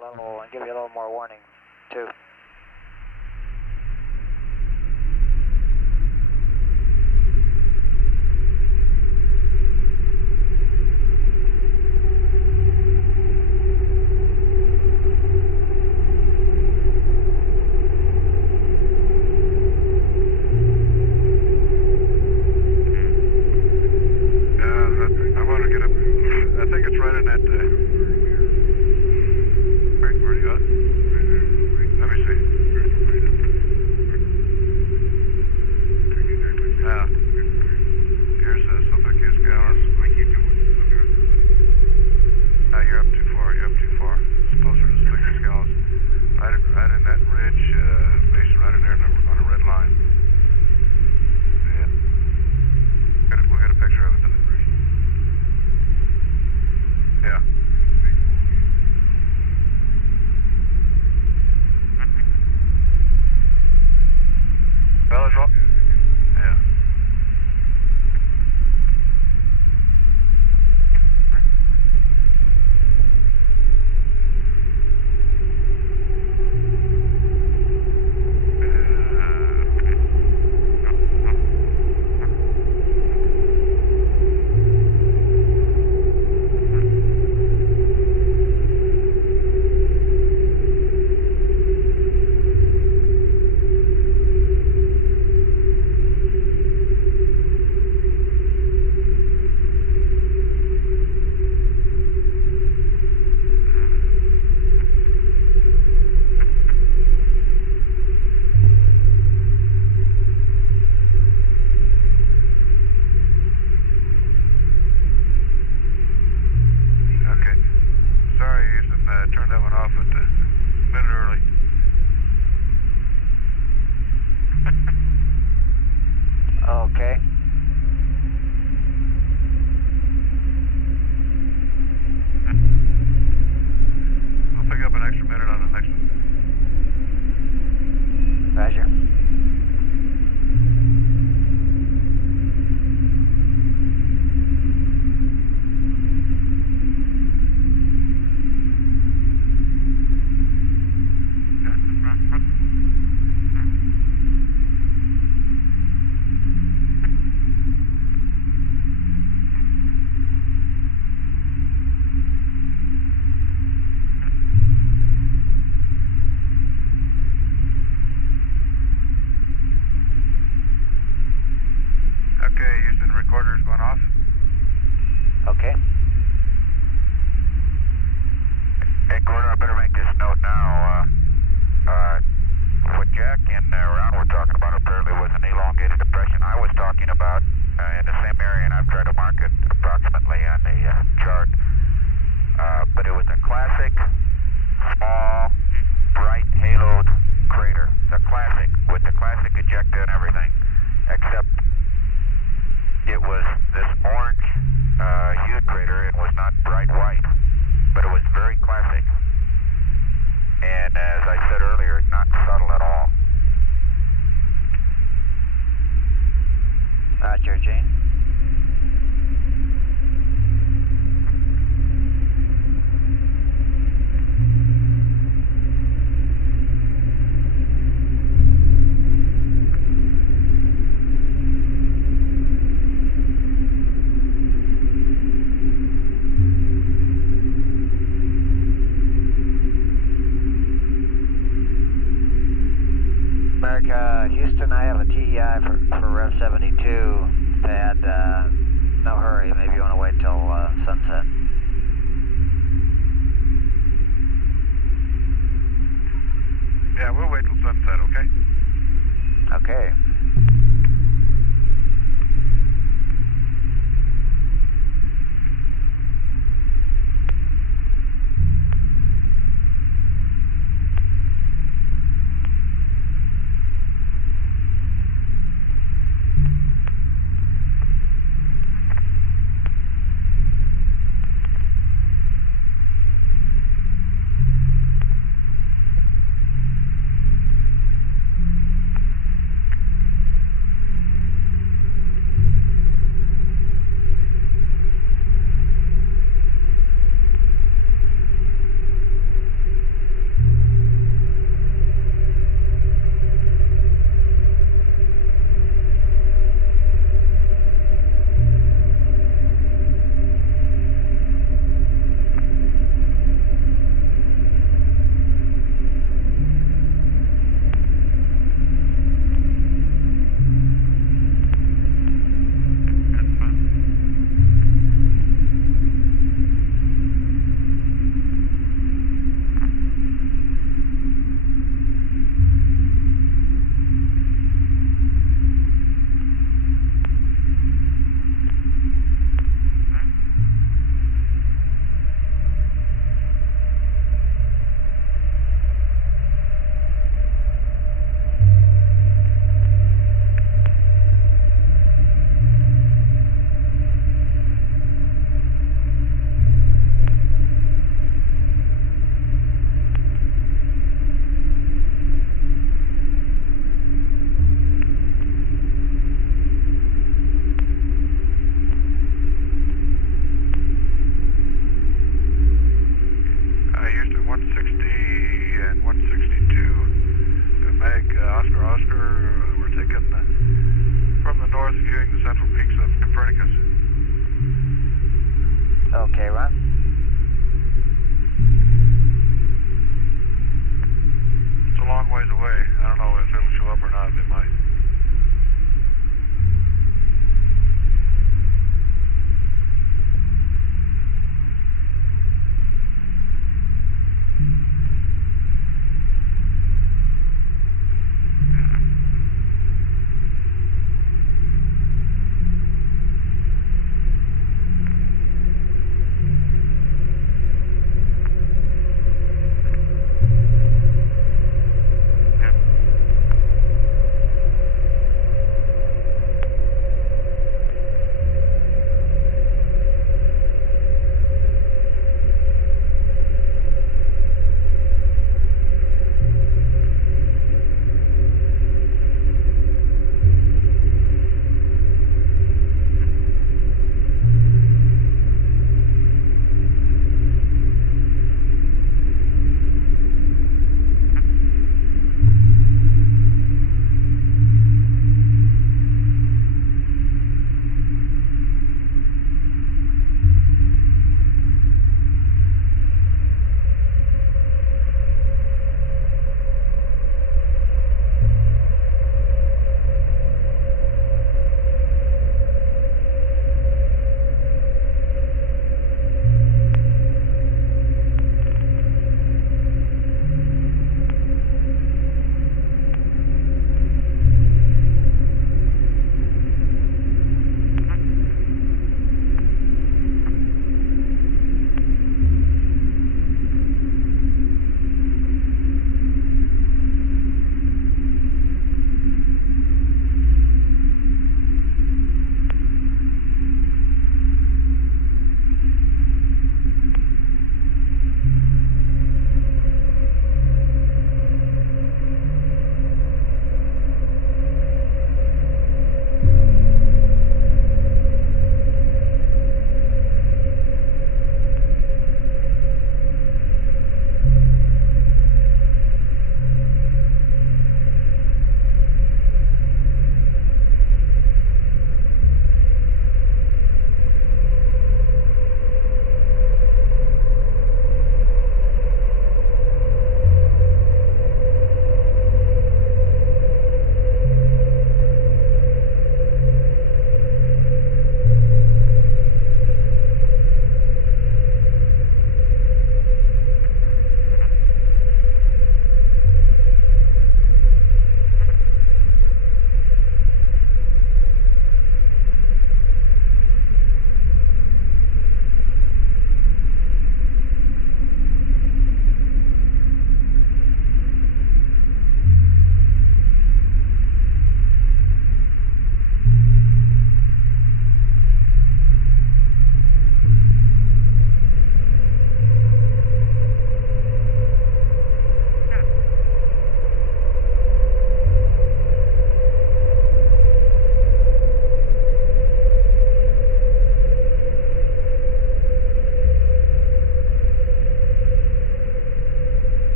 level and give you a little more warning, too. Okay. We'll pick up an extra minute on the next one. Roger. Okay, Houston, recorder's going off. Okay. Hey, Gordon, I better make this note now. What Jack and Ron were talking about apparently was an elongated depression. I was talking about in the same area, and I've tried to mark it approximately on the chart. But it was a classic, small, bright haloed crater. The classic, with the classic ejecta and everything. Except it was this orange hued crater. It was not bright white, but it was very classic. And as I said earlier, not subtle at all. Roger, Gene. Houston, I have a TDI for Rev 72 pad. No hurry. Maybe you want to wait till sunset. Yeah, we'll wait till sunset, okay? Okay.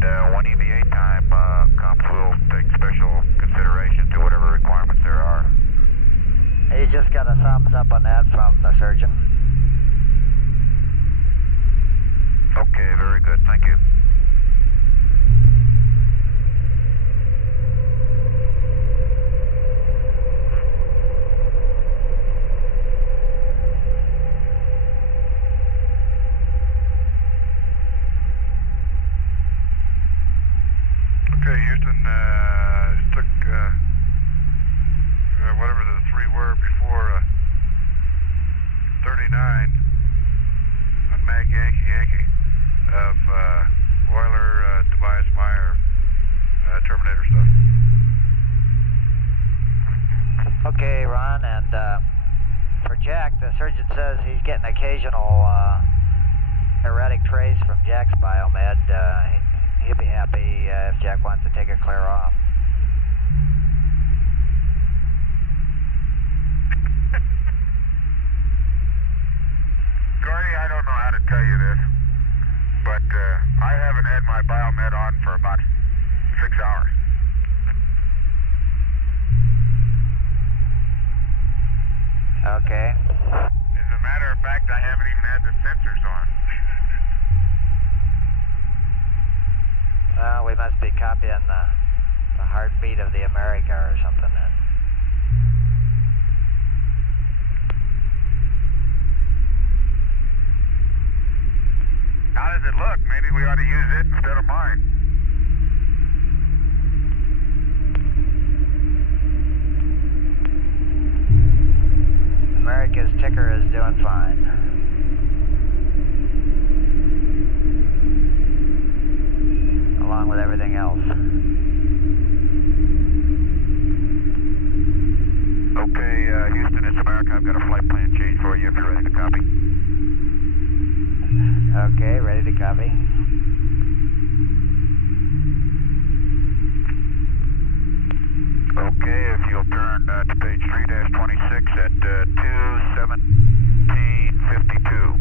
And when EVA time comes, we'll take special consideration to whatever requirements there are. You just got a thumbs up on that from the surgeon. Okay, very good. Thank you. Okay, Houston, just took whatever the three were before 39 on Mag Yankee of Euler, Tobias Meyer, Terminator stuff. Okay, Ron, and for Jack, the surgeon says he's getting occasional erratic trace from Jack's biomed. He'll be happy if Jack wants to take a clear off. Gordy, I don't know how to tell you this, but I haven't had my biomed on for about 6 hours. Okay. As a matter of fact, I haven't even had the sensors on. Well, we must be copying the heartbeat of the America or something then. How does it look? Maybe we ought to use it instead of mine. America's ticker is doing fine. Along with everything else. Okay, Houston, it's America. I've got a flight plan change for you if you're ready to copy. Okay, ready to copy. Okay, if you'll turn to page 3-26 at 2:17:52.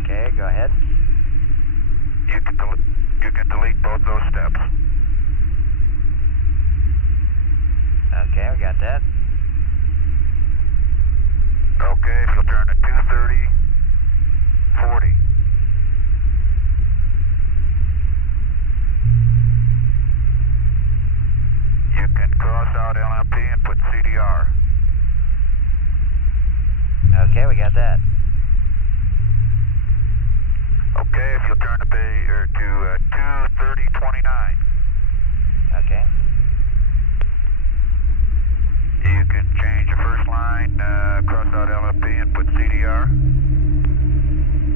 Okay, go ahead. You can delete both those steps. Okay, we got that. Okay, if you'll turn to 2:30:40. You can cross out LMP and put CDR. Okay, we got that. Okay, if you'll turn to 2:30:29. Okay. You can change the first line, cross out LFP and put CDR.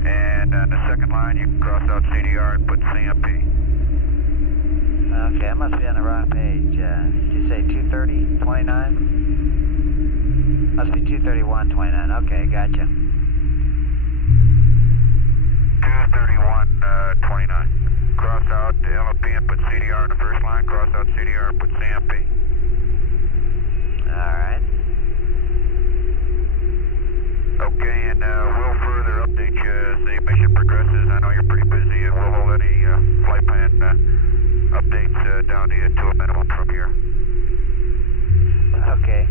And on the second line, you can cross out CDR and put CMP. Okay, I must be on the wrong page. Did you say 2:30:29? Must be 2:31:29. Okay, gotcha. 2:31:29. Cross out the LFP and put CDR in the first line, cross out CDR and put CMP. All right. Okay, and we'll further update you as the mission progresses. I know you're pretty busy, and we'll hold any flight plan updates down to you to a minimum from here. Okay.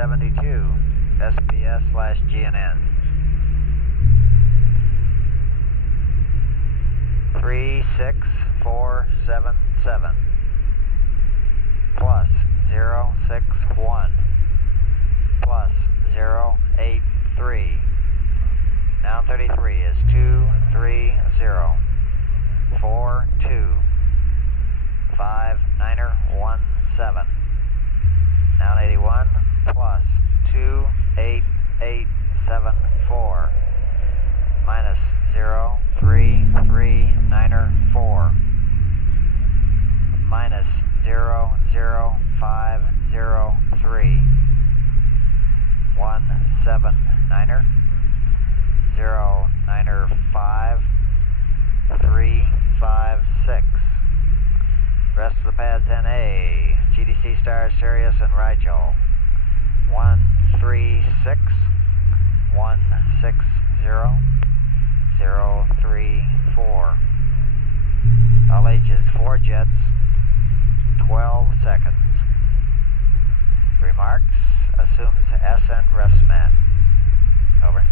72 SPS/GNN. 36477 plus 061 plus 083. Now 33 is 23042 59er17. Now 81 plus 28874 minus 0339er4 minus 00503 179er 09er5 356. Rest of the pads NA, GDC Star, Sirius, and Rigel. 136 160 034. All ages 4 jets, 12 seconds. Remarks, assumes ascent refs mat. Over.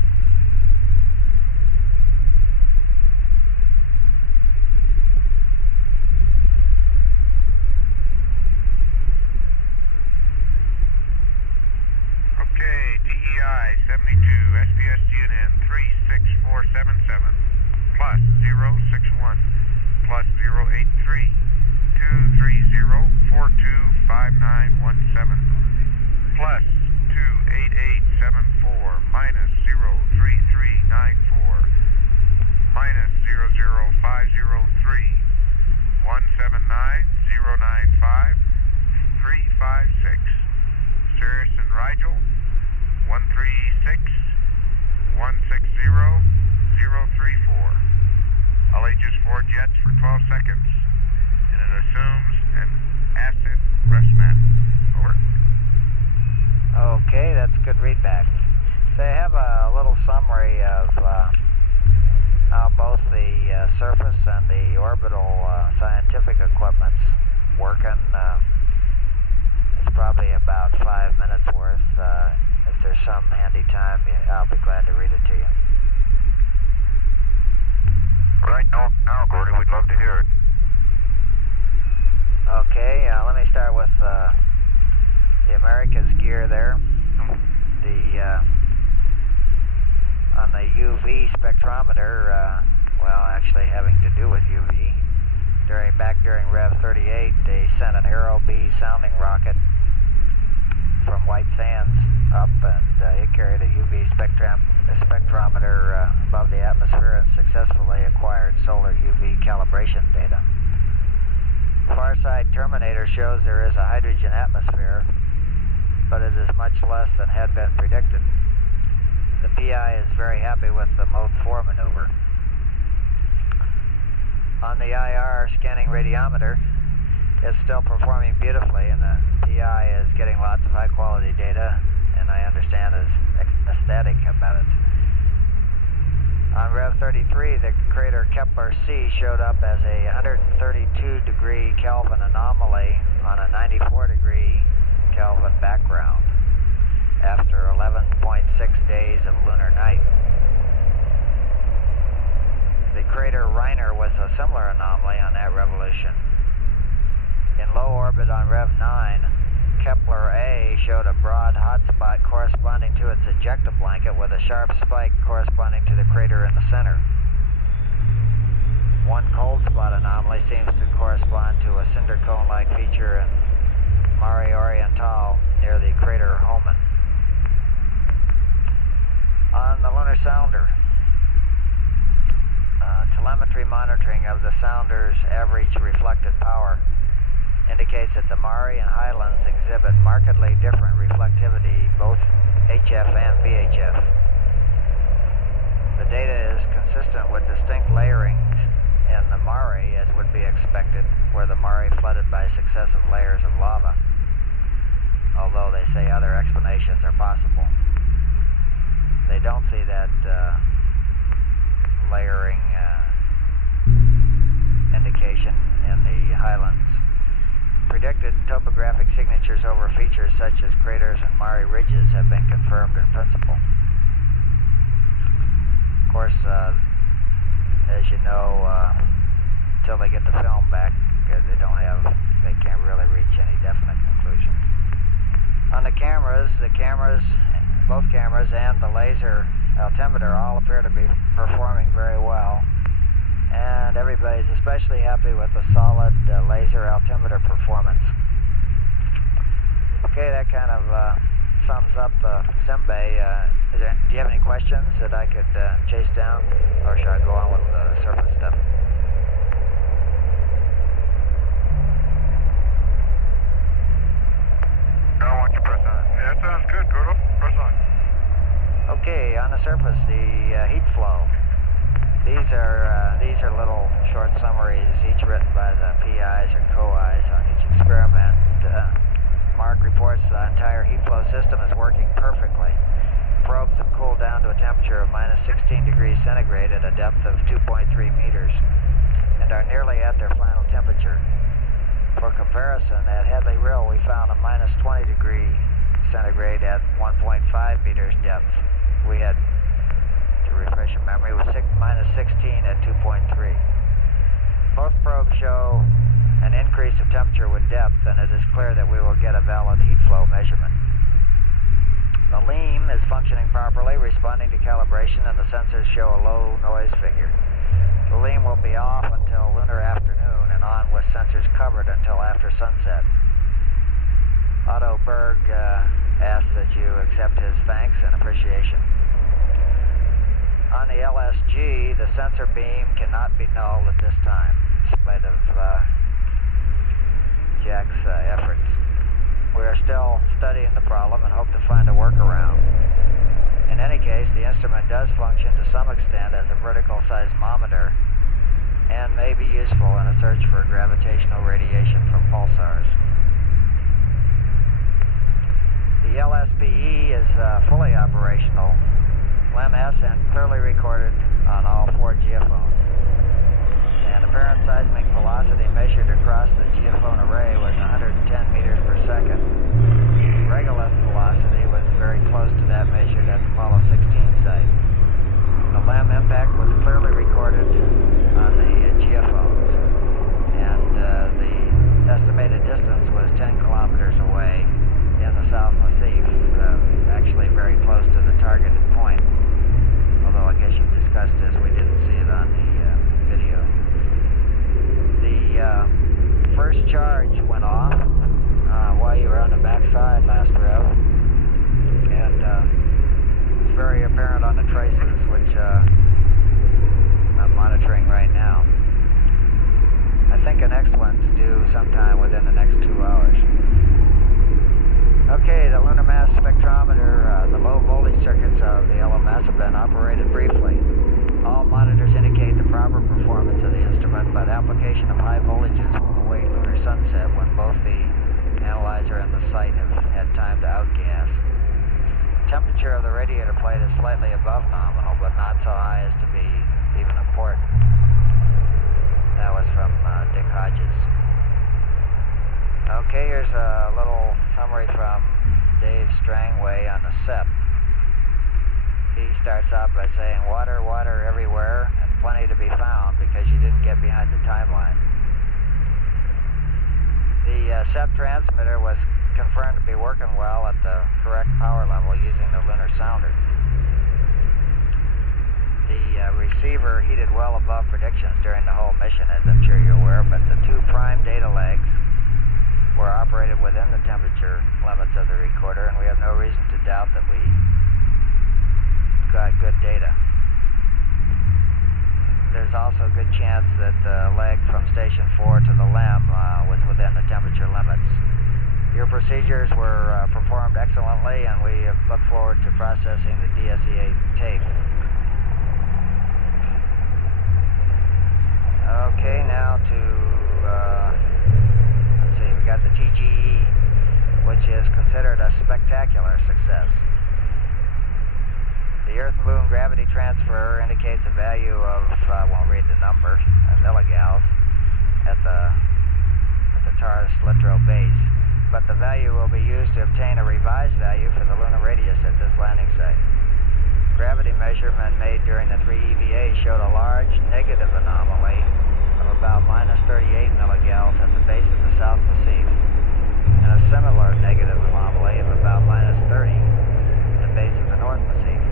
Okay, DEI 72 SPS GNN 36477 plus 061 plus 083 230425917 plus 28874 minus 03394 minus 00503 179095 356. Sirius and Rigel 136 160 034. All ages 4 jets for 12 seconds. And it assumes an ascent rest mat. Over. Okay, that's a good readback. So I have a little summary of how both the surface and the orbital scientific equipment's working. It's probably about 5 minutes worth. If there's some handy time, I'll be glad to read it to you. Right now, Gordy, we'd love to hear it. Okay, let me start with the America's gear there. On the UV spectrometer, well, actually having to do with UV, back during Rev 38, they sent an Aero B sounding rocket from White Sands up, and it carried a UV spectrometer above the atmosphere and successfully acquired solar UV calibration data. Farside Terminator shows there is a hydrogen atmosphere, but it is much less than had been predicted. The PI is very happy with the Mode 4 maneuver. On the IR scanning radiometer, it's still performing beautifully, and the PI is getting lots of high-quality data, and I understand is ecstatic about it. On Rev 33, the crater Kepler-C showed up as a 132-degree Kelvin anomaly on a 94-degree Kelvin background after 11.6 days of lunar night. The crater Reiner was a similar anomaly on that revolution. In low orbit on Rev 9, Kepler-A showed a broad hotspot corresponding to its ejecta blanket with a sharp spike corresponding to the crater in the center. One cold spot anomaly seems to correspond to a cinder cone-like feature in Mare Orientale near the crater Hohmann. On the lunar sounder, telemetry monitoring of the sounder's average reflected power indicates that the Mare and Highlands exhibit markedly different reflectivity, both HF and VHF. The data is consistent with distinct layerings in the Mare, as would be expected, where the Mare flooded by successive layers of lava, although they say other explanations are possible. They don't see that layering indication in the Highlands. Predicted topographic signatures over features such such as craters and Mare ridges, have been confirmed in principle. Of course, as you know, until they get the film back, they can't really reach any definite conclusions. On the cameras, both cameras and the laser altimeter all appear to be performing very well. And everybody's especially happy with the solid laser altimeter performance. Okay, that kind of sums up the SimBay. Do you have any questions that I could chase down, or should I go on with the surface stuff? No, why don't you press on? Yeah, that sounds good, Gordo. Press on. Okay, on the surface, the heat flow. These are little short summaries, each written by the PIs or co-Is on each experiment. Mark reports the entire heat flow system is working perfectly. Probes have cooled down to a temperature of minus 16 degrees centigrade at a depth of 2.3 meters and are nearly at their final temperature. For comparison, at Headley Rill, we found a minus 20 degree centigrade at 1.5 meters depth. We had, to refresh your memory, was minus 16 at 2.3. Both probes show an increase of temperature with depth, and it is clear that we will get a valid heat flow measurement. The LEAM is functioning properly, responding to calibration, and the sensors show a low noise figure. The LEAM will be off until lunar afternoon and on with sensors covered until after sunset. Otto Berg asks that you accept his thanks and appreciation. On the LSG, the sensor beam cannot be nulled at this time, in spite of Jack's efforts. We are still studying the problem and hope to find a workaround. In any case, the instrument does function to some extent as a vertical seismometer and may be useful in a search for gravitational radiation from pulsars. The LSPE is fully operational, LEM-S, and clearly recorded on all 4 geophones. And apparent seismic velocity measured across the geophone array was 110 meters per second. Regolith velocity was very close to that measured at the Apollo 16 site. The LEM impact was clearly recorded on the geophones, and the estimated distance was 10 kilometers away in the South Massif, actually very close to the targeted point. Although I guess you discussed this, we didn't see it on the video. The first charge went off while you were on the backside last rev, and it's very apparent on the traces, which I'm monitoring right now. I think the next one's due sometime within the next 2 hours. Okay, the lunar mass spectrometer, the low voltage circuits of the LMS have been operated briefly. All monitors indicate the proper performance of the instrument, but application of high voltages will await lunar sunset when both the analyzer and the site have had time to outgas. Temperature of the radiator plate is slightly above nominal, but not so high as to be even important. That was from Dick Hodges. Okay, here's a little summary from Dave Strangway on the SEP. He starts out by saying, water, water everywhere, and plenty to be found because you didn't get behind the timeline. The SEP transmitter was confirmed to be working well at the correct power level using the lunar sounder. The receiver heated well above predictions during the whole mission, as I'm sure you're aware, but the 2 prime data legs were operated within the temperature limits of the recorder, and we have no reason to doubt that we got good data. There's also a good chance that the leg from Station 4 to the LEM was within the temperature limits. Your procedures were performed excellently, and we look forward to processing the DSEA tape. Okay, now to, let's see, we got the TGE, which is considered a spectacular success. The Earth-Moon gravity transfer indicates a value of, I won't read the number, milligauss at the Taurus Littrow base. but the value will be used to obtain a revised value for the lunar radius at this landing site. Gravity measurement made during the 3 EVA showed a large negative anomaly of about minus 38 milligals at the base of the South Massif, and a similar negative anomaly of about minus 30 at the base of the North Massif.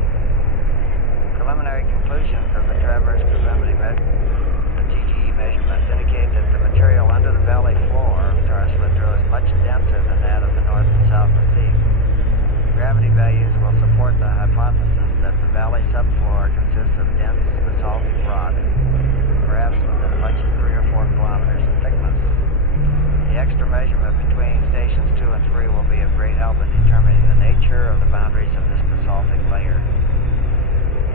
Preliminary conclusions of the traverse gravimetry the TGE measurements indicate that the material under the valley floor of Taurus Littrow is much denser than that of the North and South Massif. Gravity values will support the hypothesis that the valley subfloor consists of dense basaltic rock, perhaps with as much as 3 or 4 kilometers in thickness. The extra measurement between stations 2 and 3 will be of great help in determining the nature of the boundaries of this basaltic layer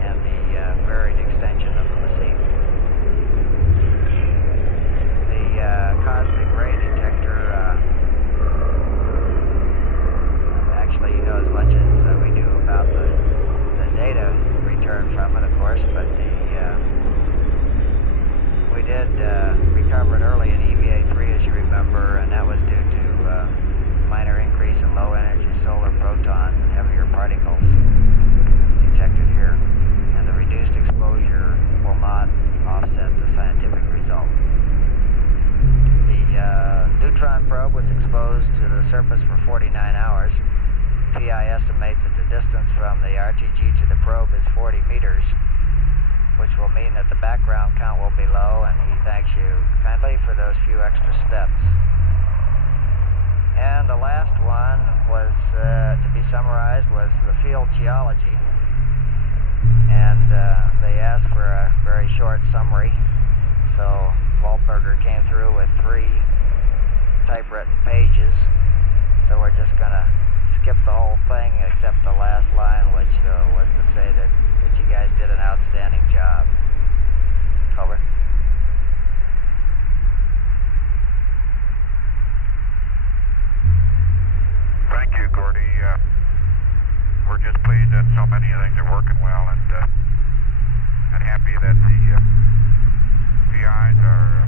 and the varied extension of the massif. The cosmic ray detector actually, you know as much as we do about the data returned from it, of course, but we did recover it early in EVA 3, as you remember, and that was due to minor increase in low-energy solar protons and heavier particles detected here, and the reduced exposure will not offset the scientific result. The neutron probe was exposed to the surface for 49 hours. PI estimates that the distance from the RTG to the probe is 40 meters, which will mean that the background count will be low, and he thanks you kindly for those few extra steps. And the last one was, to be summarized, was the field geology, and they asked for a very short summary, so Waltberger came through with 3 typewritten pages, so we're just going to skip the whole thing except the last line, which was to say that you guys did an outstanding job. Over. Thank you, Gordy. We're just pleased that so many things are working well, and happy that the PIs are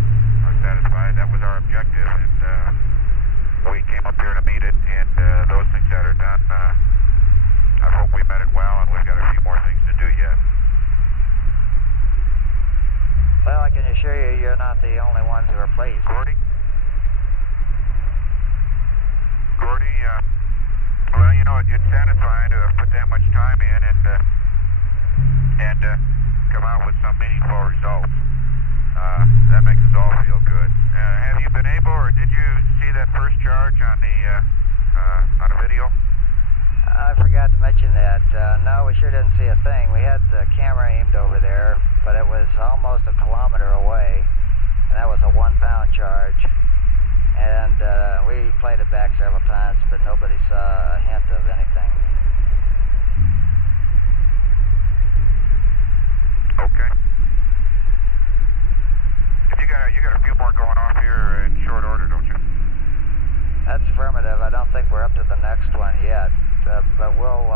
satisfied. That was our objective, and we came up here to meet it, and those things that are done, I hope we met it well, and we've got a few more things to do yet. Well, I can assure you, you're not the only ones who are pleased. Gordy? Gordy, well, you know, it's satisfying to have put that much time in and come out with some meaningful results. That makes us all feel good. Have you been able, or did you see that first charge on a video? I forgot to mention that. No, we sure didn't see a thing. We had the camera aimed over there, but it was almost a kilometer away, and that was a 1-pound charge. And we played it back several times, but nobody saw a hint of anything. Okay. You got a few more going off here in short order, don't you? That's affirmative. I don't think we're up to the next one yet, but we'll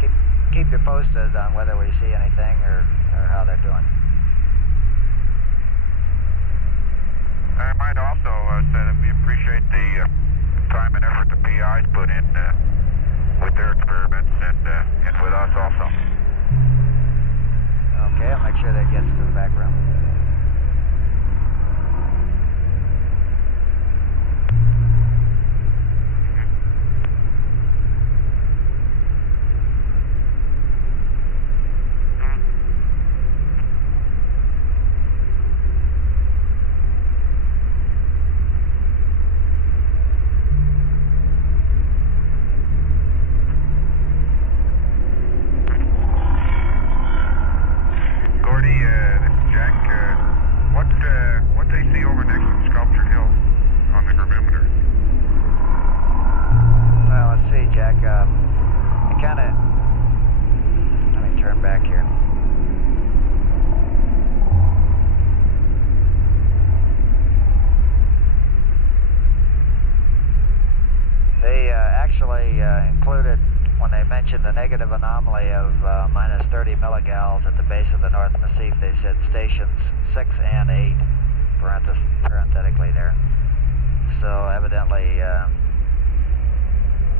keep you posted on whether we see anything or how they're doing. I might also say that we appreciate the time and effort the PIs put in with their experiments and with us also. Okay, I'll make sure that gets to the back room. Included, when they mentioned the negative anomaly of minus 30 milligals at the base of the North Massif, they said stations 6 and 8, parenthetically there. So evidently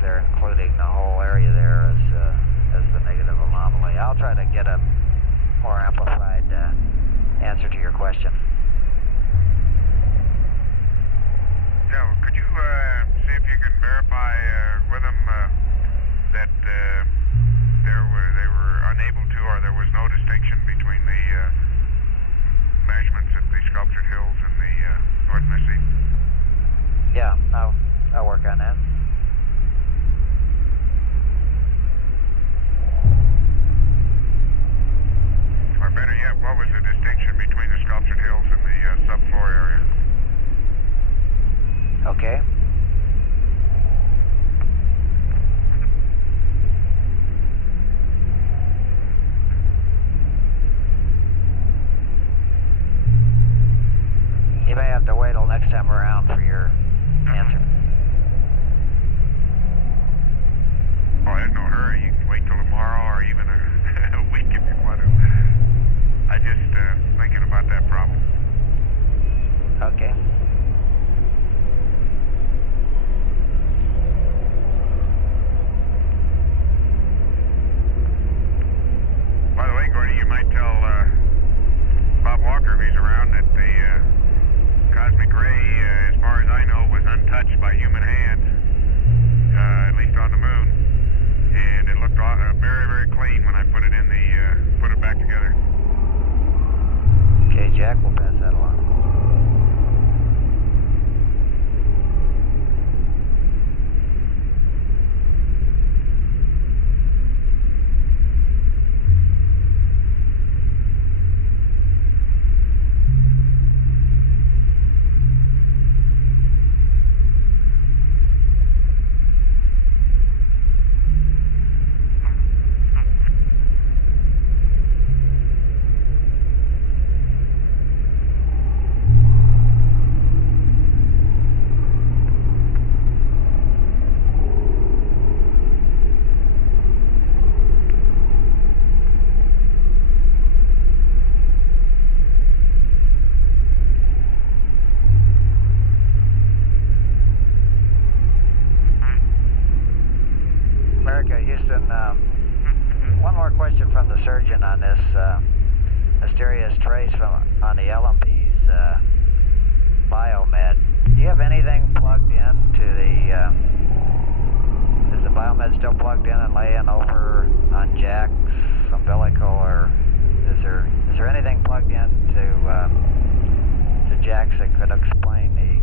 they're including the whole area there as the negative anomaly. I'll try to get a more amplified answer to your question. Yeah, could you see if you can verify with them that they were unable to, or there was no distinction between the measurements at the Sculptured Hills and the North Mississippi? Yeah, I'll work on that. Or better yet, what was the distinction between the Sculptured Hills and the subfloor area? Okay. You may have to wait till next time around for your answer. Well, there's no hurry. You can wait till tomorrow or even a week if you want to. I just thinking about that problem. Okay. By the way, Gordy, you might tell Bob Walker, if he's around, that the cosmic ray, as far as I know, was untouched by human hands, at least on the moon, and it looked very, very clean when I put it in put it back together. Okay, Jack, we'll pass that along. Houston, one more question from the surgeon on this mysterious trace on the LMP's biomed. Do you have anything plugged in to is the biomed still plugged in and laying over on Jack's umbilical, or is there anything plugged in to Jack's that could explain the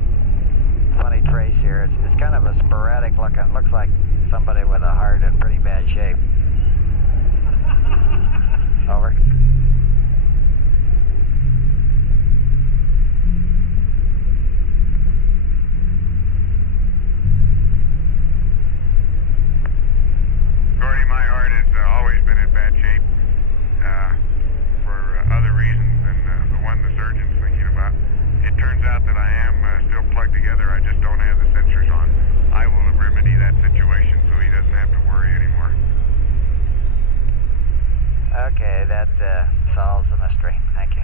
funny trace here? It's kind of a sporadic looking, looks like somebody with a heart in pretty bad shape. Over. Gordy, my heart has always been in bad shape for other reasons than the one the surgeon's thinking about. It turns out that I am still plugged together. I just don't have the sensors on. I will remedy that situation so he doesn't have to worry anymore. Okay, that solves the mystery. Thank you.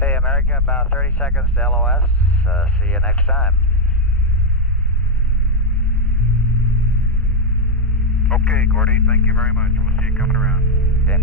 Hey, America, about 30 seconds to LOS. See you next time. Okay, Gordy, thank you very much. We'll see you coming around. Okay.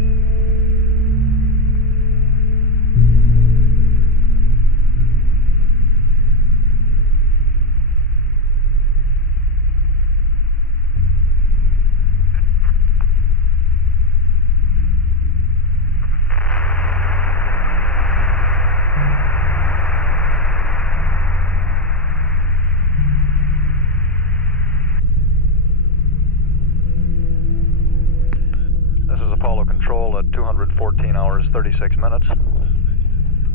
hours, 36 minutes.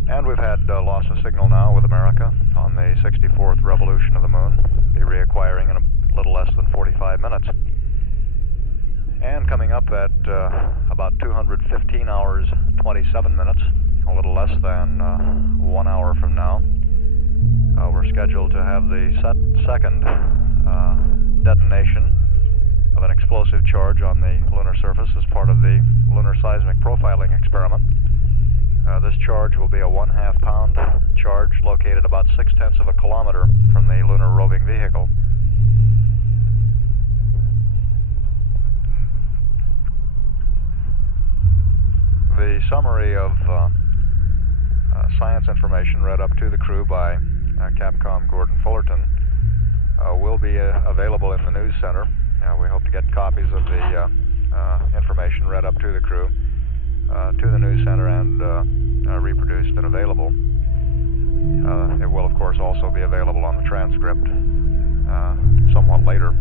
And we've had loss of signal now with America on the 64th revolution of the moon, be reacquiring in a little less than 45 minutes. And coming up at about 215 hours, 27 minutes, a little less than 1 hour from now, we're scheduled to have the second detonation of an explosive charge on the lunar surface as part of the lunar seismic profiling experiment. This charge will be a 1/2 pound charge located about 6/10 of a kilometer from the lunar roving vehicle. The summary of science information read up to the crew by Capcom Gordon Fullerton will be available in the news center. We hope to get copies of the information read up to the crew to the news center and reproduced and available. It will, of course, also be available on the transcript somewhat later.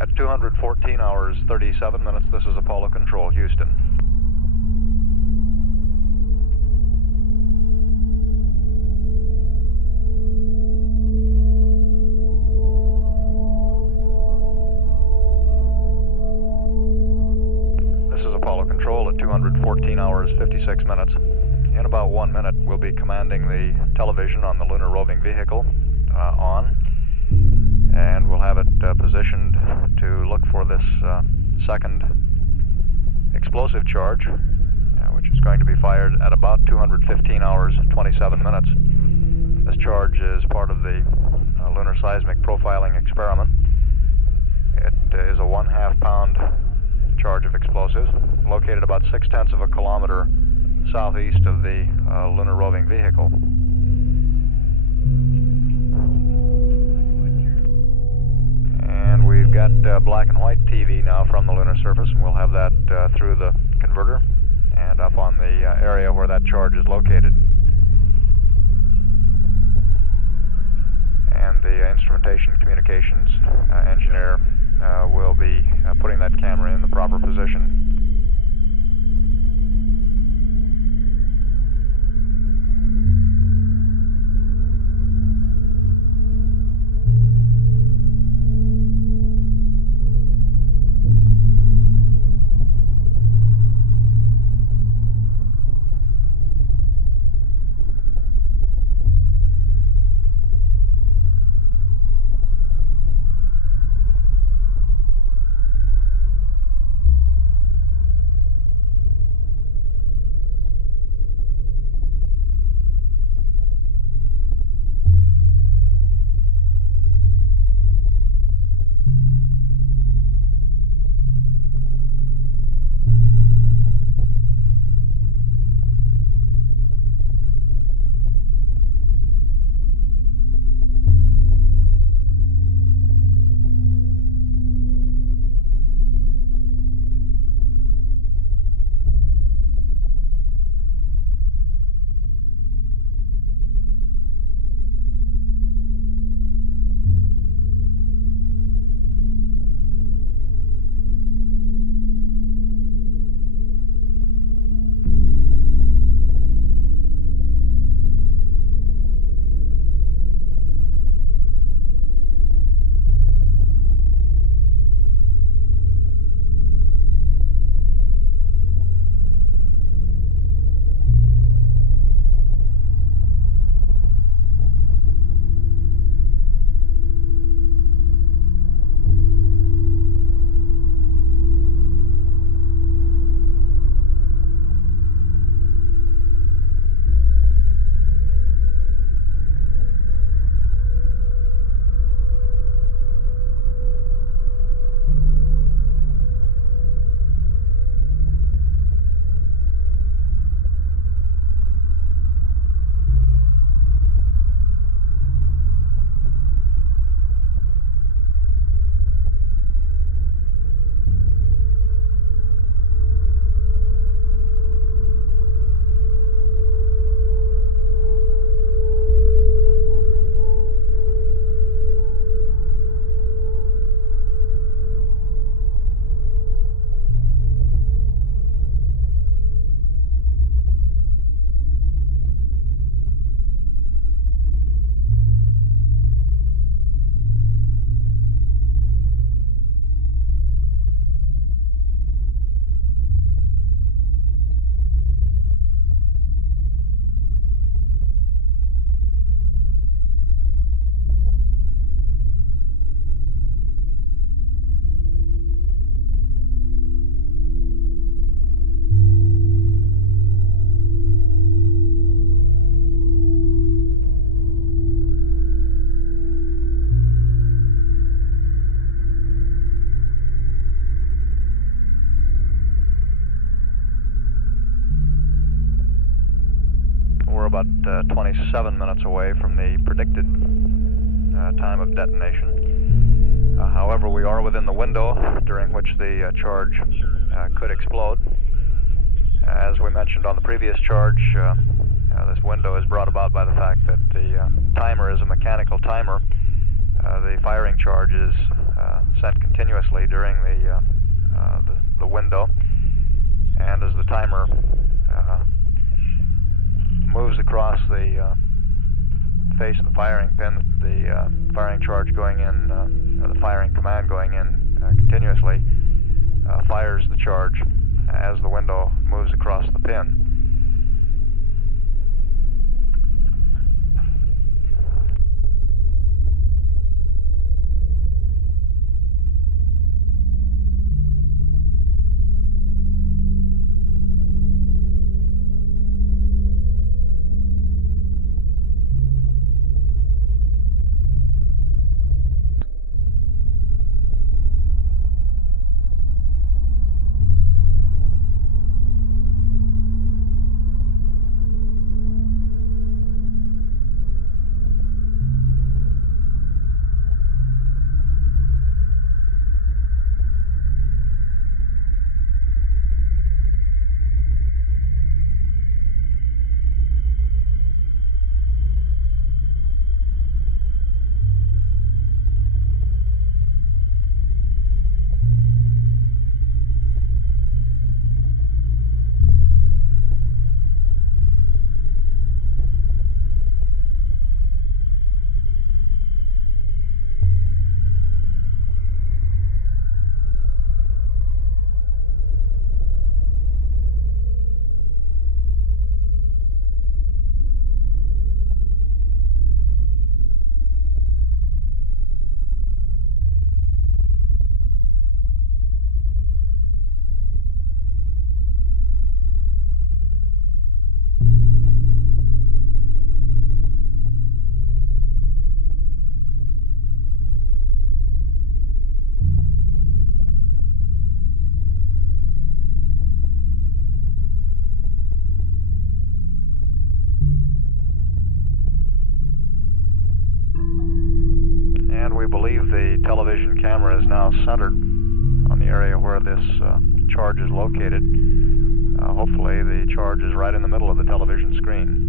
At 214 hours, 37 minutes, this is Apollo Control, Houston. This is Apollo Control at 214 hours, 56 minutes. In about 1 minute, we'll be commanding the television on the lunar roving vehicle on. And we'll have it positioned to look for this second explosive charge, which is going to be fired at about 215 hours, 27 minutes. This charge is part of the lunar seismic profiling experiment. It is a 1/2 pound charge of explosives located about 6/10 of a kilometer southeast of the lunar roving vehicle. We've got black and white TV now from the lunar surface, and we'll have that through the converter and up on the area where that charge is located. And the instrumentation communications engineer will be putting that camera in the proper position. we're about 27 minutes away from the predicted time of detonation. However, we are within the window during which the charge could explode. As we mentioned on the previous charge, this window is brought about by the fact that the timer is a mechanical timer. The firing charge is sent continuously during the window, and as the timer moves across the face of the firing pin, the firing charge going in, or the firing command going in continuously, fires the charge as the window moves across the pin. We believe the television camera is now centered on the area where this charge is located. Hopefully the charge is right in the middle of the television screen.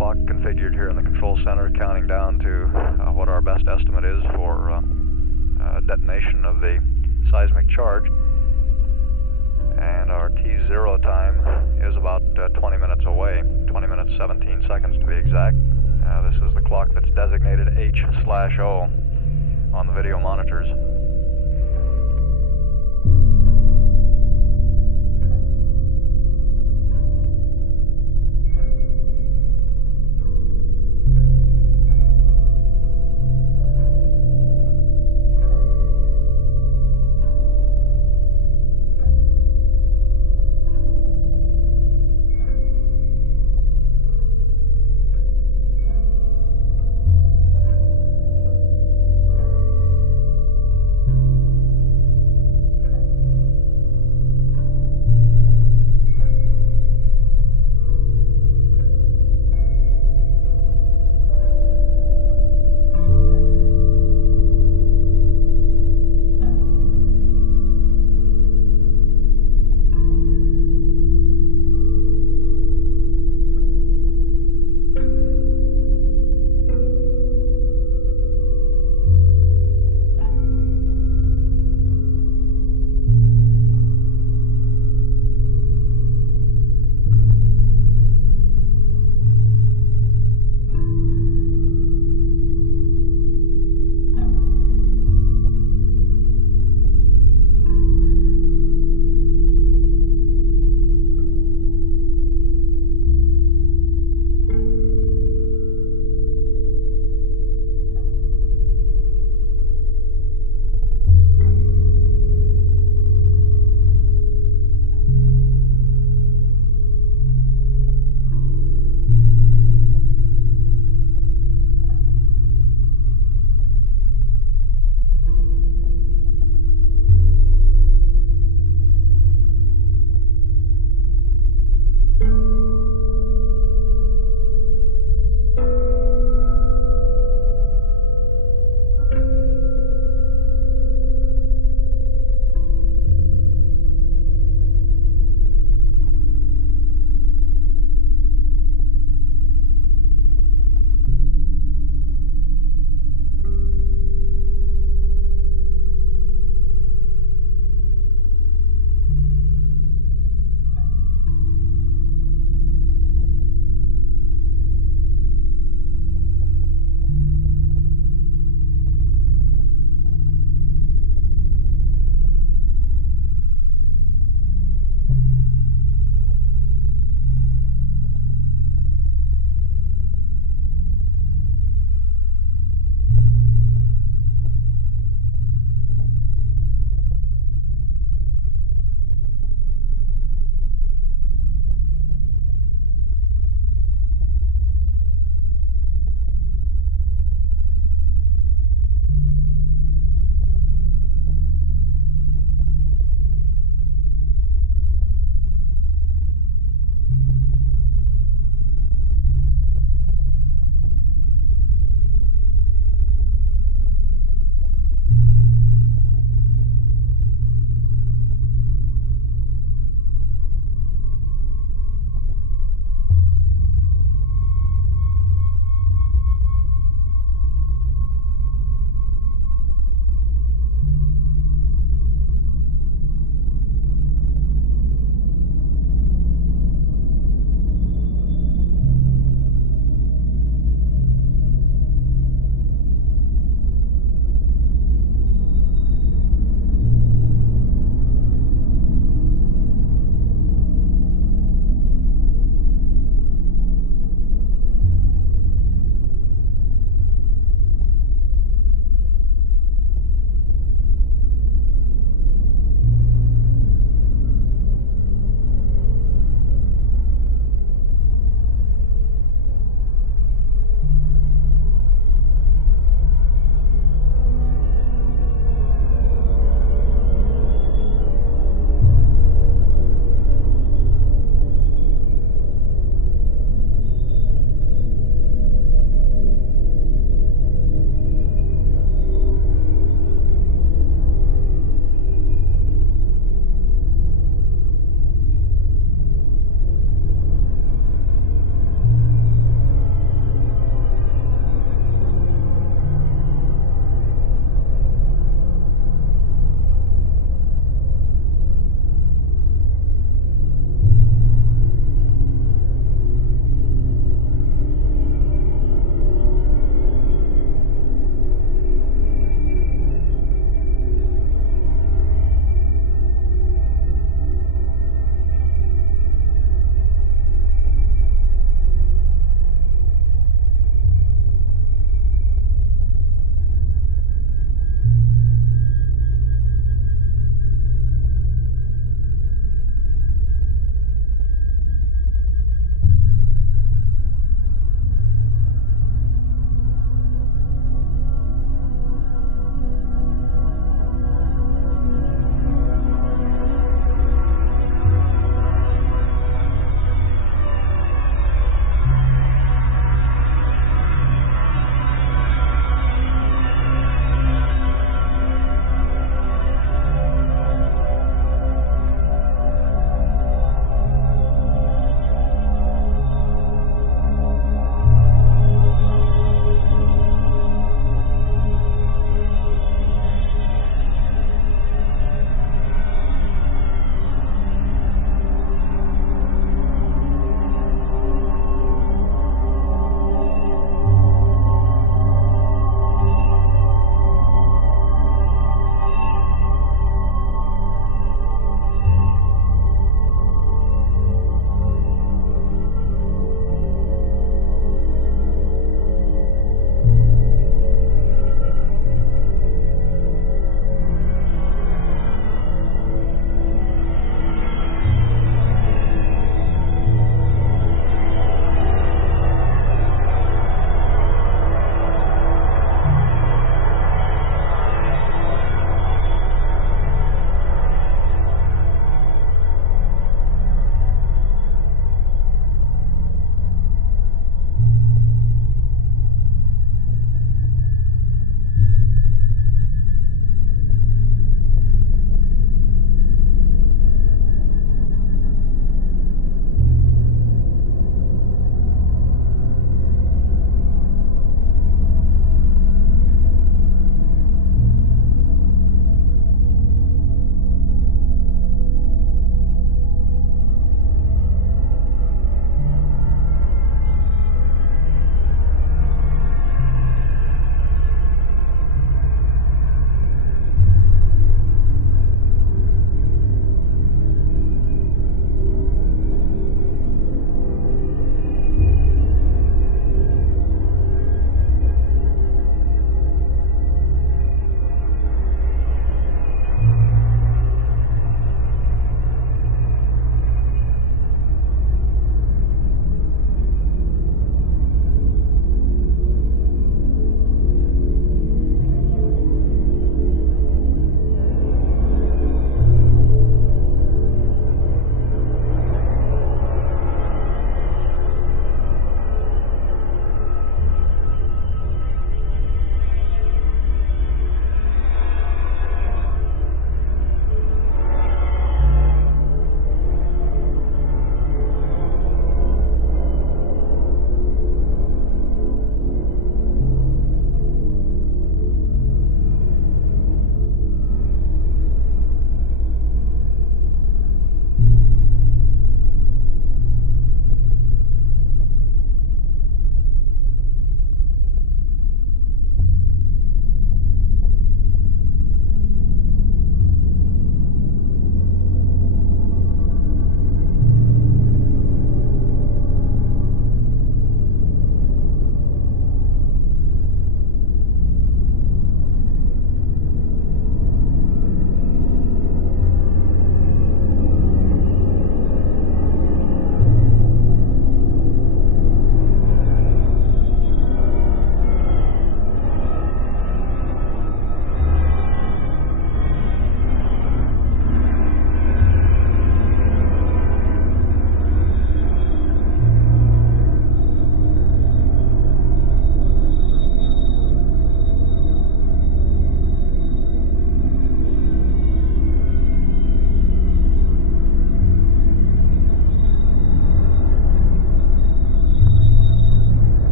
clock configured here in the control center, counting down to what our best estimate is for detonation of the seismic charge. And our T0 time is about 20 minutes away, 20 minutes 17 seconds to be exact. This is the clock that's designated H/O on the video monitors.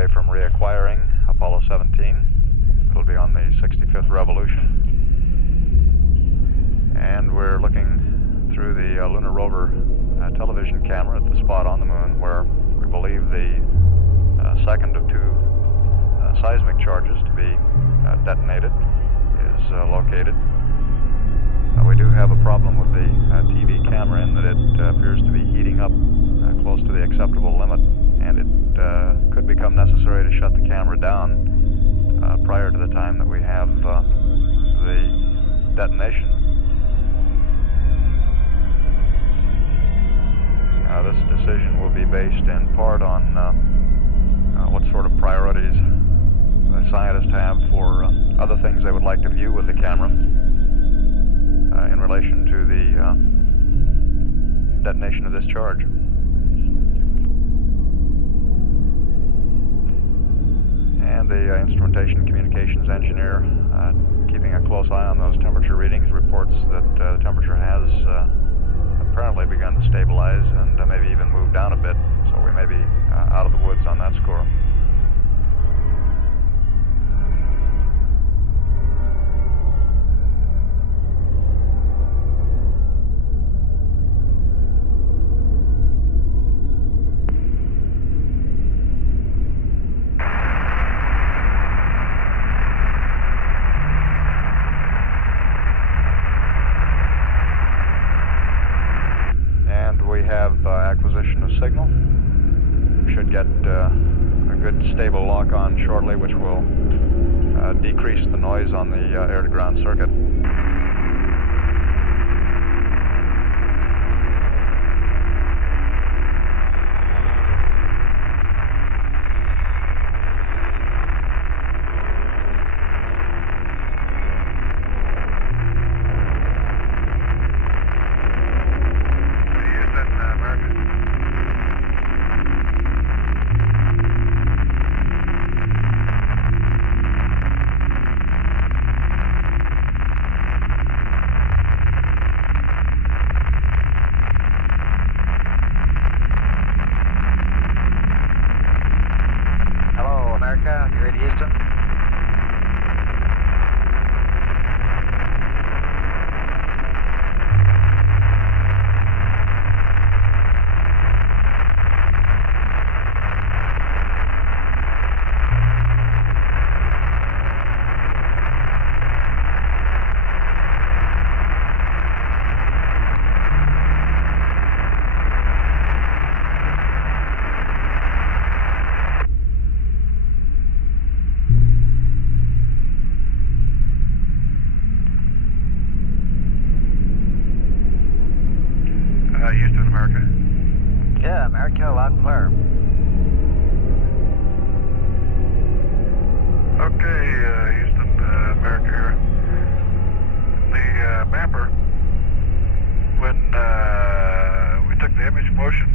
away from reacquiring Apollo 17. It'll be on the 65th revolution. And we're looking through the lunar rover television camera at the spot on the moon where we believe the second of two seismic charges to be detonated is located. We do have a problem with the TV camera in that it appears to be heating up close to the acceptable limit, and it could become necessary to shut the camera down prior to the time that we have the detonation. This decision will be based in part on what sort of priorities the scientists have for other things they would like to view with the camera in relation to the detonation of this charge. And the instrumentation communications engineer, keeping a close eye on those temperature readings, reports that the temperature has apparently begun to stabilize and maybe even move down a bit, so we may be out of the woods on that score. Acquisition of signal. We should get a good stable lock on shortly, which will decrease the noise on the air-to-ground circuit. Houston, America. Yeah, America, loud and clear. Okay, Houston, America here. The mapper, when we took the image motion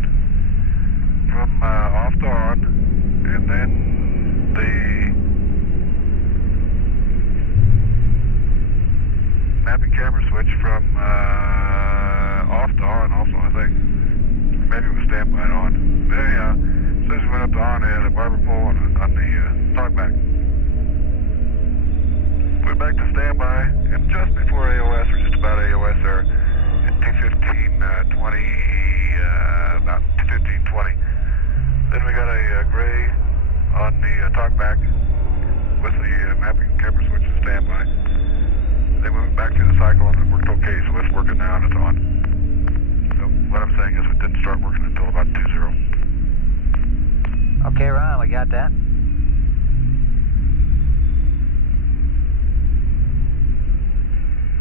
from off to on, and then the mapping camera switch from off to on also, I think. Maybe it was standby to on. But anyhow, as soon as we went up to on, they had a barber pole on the talkback. Went back to standby, and just before AOS, or just about AOS there, at 2:15:20, about 2:15:20. Then we got a gray on the talkback with the mapping camera switch to standby. Then we went back through the cycle and it worked okay, so it's working now and it's on. So what I'm saying is it didn't start working until about 2:0. Okay, Ron, we got that.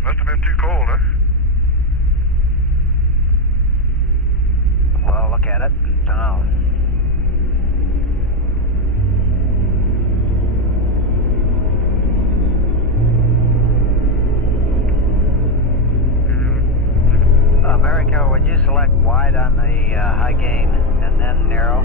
Must have been too cold, huh? Well, look at it. Don't know. America, would you select wide on the high gain and then narrow?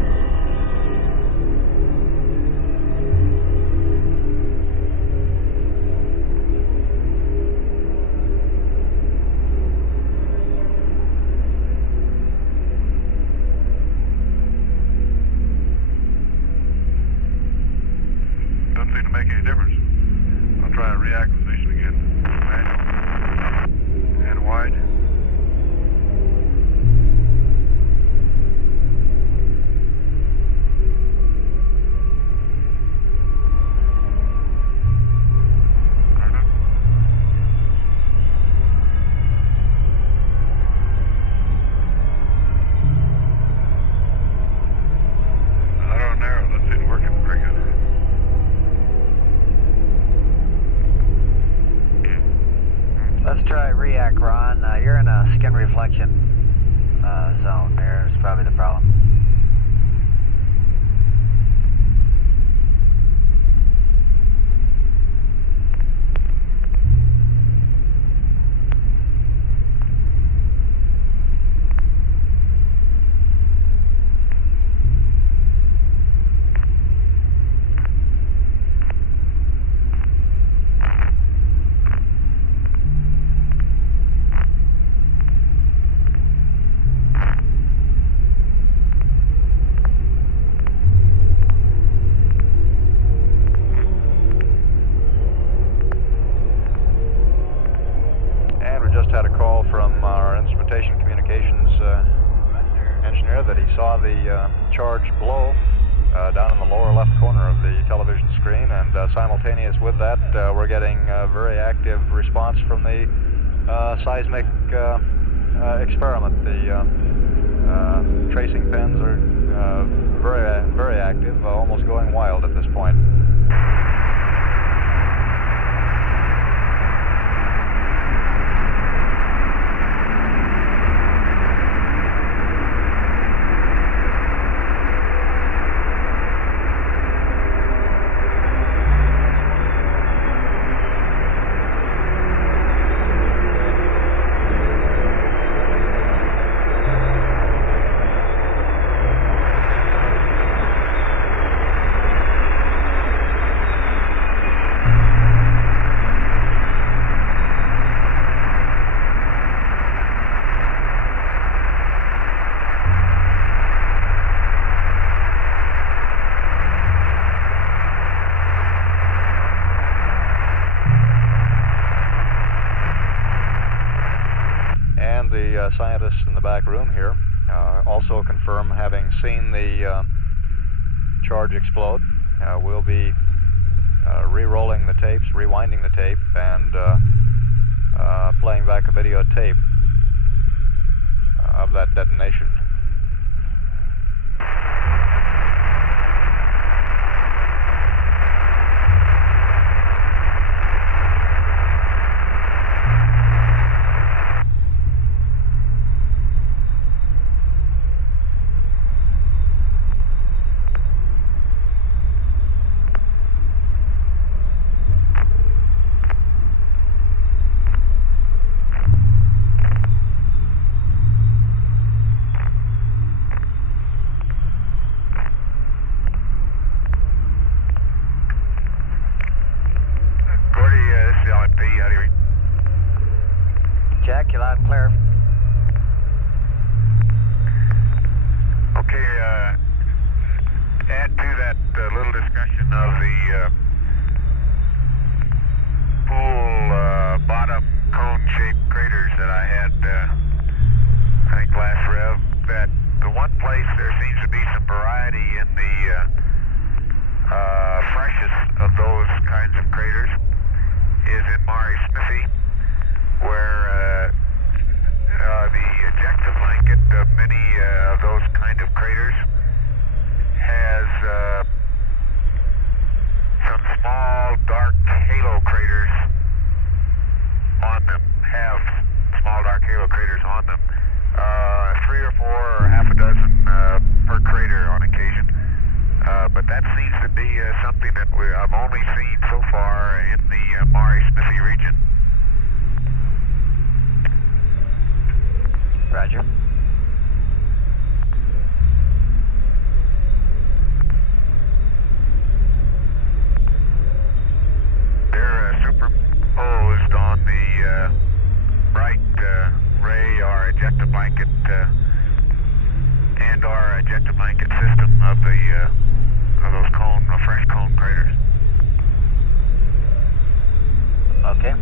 Kuriak, Ron. You're in a skin reflection zone there. It's probably the problem. Had a call from our instrumentation communications engineer that he saw the charge blow down in the lower left corner of the television screen, and simultaneous with that we're getting a very active response from the seismic experiment. The tracing pens are very active, almost going wild at this point. The scientists in the back room here also confirm having seen the charge explode. We'll be re-rolling the tapes, rewinding the tape, and playing back a videotape of that detonation. Jack, you're loud and clear. Okay, add to that little discussion of the pool bottom cone-shaped craters that I had, I think last rev, that the one place there seems to be some variety in the freshest of those kinds of craters is in Mare Smithy, where the ejecta blanket of many of those kind of craters has some small dark halo craters on them, have small dark halo craters on them. 3 or 4 or half a dozen per crater on occasion. But that seems to be something that I've only seen so far in the Mare Smithy region. Roger. They're superposed on the bright ray or ejecta blanket and our ejecta blanket system of the of those fresh cone craters. Okay.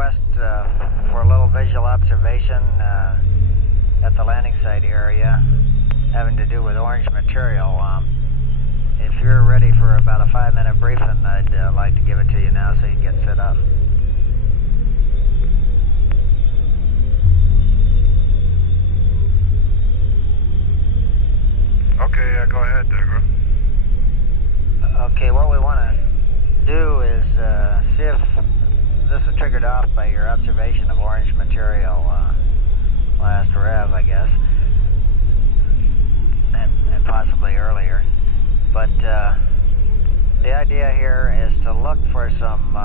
request for a little visual observation at the landing site area having to do with orange material. If you're ready for about a 5-minute briefing, I'd like to give it to you now so you can get set up. Okay, go ahead, Degra. Okay, what we want to do is see if this is triggered off by your observation of orange material last rev, I guess, and possibly earlier. But the idea here is to look for some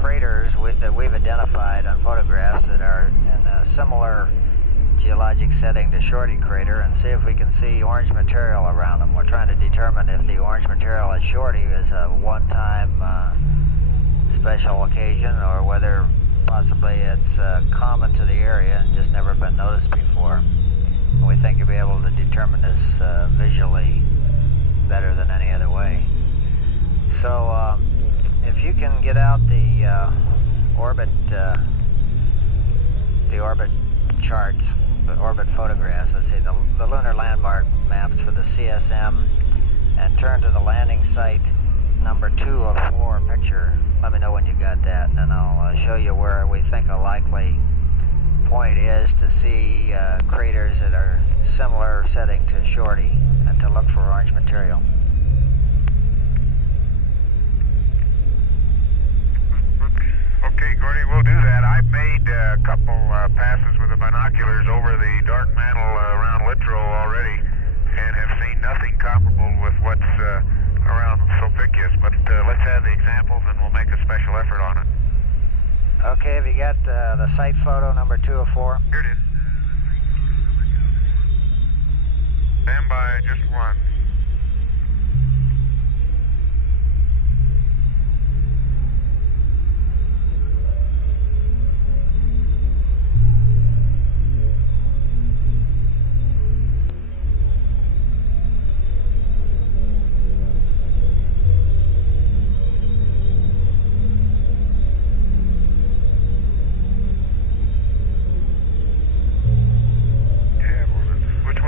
craters that we've identified on photographs that are in a similar geologic setting to Shorty Crater and see if we can see orange material around them. We're trying to determine if the orange material at Shorty is a one-time special occasion or whether possibly it's common to the area and just never been noticed before. And we think you'll be able to determine this visually better than any other way. So if you can get out the orbit charts, the orbit photographs, let's see, the lunar landmark maps for the CSM, and turn to the landing site number 2 of 4 picture. Let me know when you got that, and I'll show you where we think a likely point is to see craters that are similar setting to Shorty and to look for orange material. Okay, Gordy, we'll do that. I've made a couple passes with the binoculars over the dark mantle around Littrow already and have seen nothing comparable with what's around Sulpicius, but let's have the examples and we'll make a special effort on it. Okay, have you got the site photo number 2 of 4? Here it is. Stand by, just one.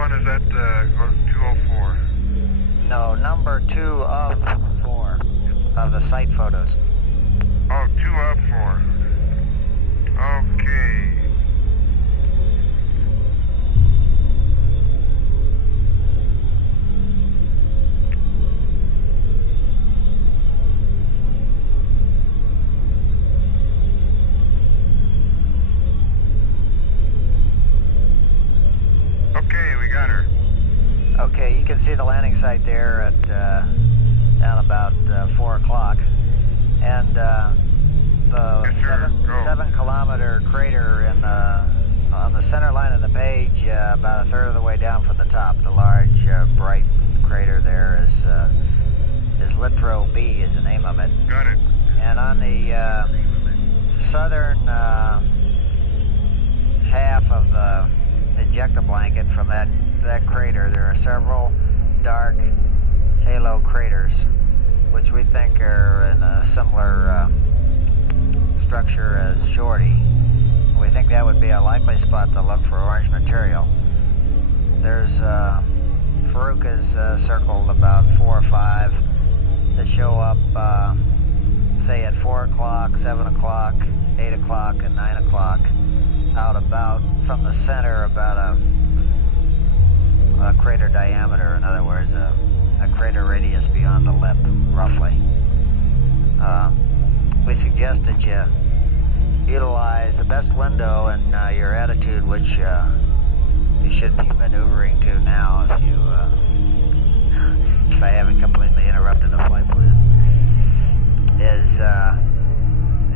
Is that 204? No, number 2 of 4 of the site photos. Oh, 2 of 4. Okay. Okay, you can see the landing site there at down about 4 o'clock, and the 7-kilometer crater on the center line of the page, about a third of the way down from the top. The large bright crater there is Littrow B is the name of it. Got it. And on the southern half of the ejecta blanket from that crater, there are several dark halo craters, which we think are in a similar structure as Shorty. We think that would be a likely spot to look for orange material. There's Farouk has circled about 4 or 5 that show up, say at 4 o'clock, 7 o'clock, 8 o'clock, and 9 o'clock, out about from the center about a crater diameter, in other words, a crater radius beyond the lip, roughly. We suggest that you utilize the best window and your attitude, which you should be maneuvering to now if I haven't completely interrupted the flight plan, is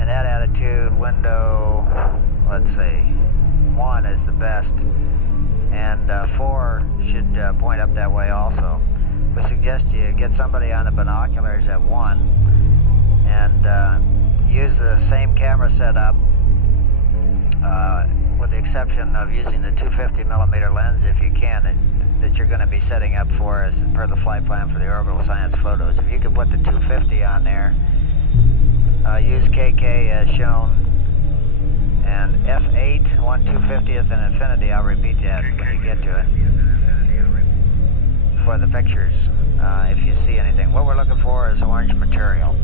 in that attitude window, let's see, 1 is the best, and 4 should point up that way also. We suggest you get somebody on the binoculars at 1 and use the same camera setup with the exception of using the 250 millimeter lens if you can that you're going to be setting up for as per the flight plan for the orbital science photos. If you could put the 250 on there, use KK as shown and F8, 1/250th and infinity. I'll repeat that when you get to it. For the pictures, if you see anything. What we're looking for is orange material.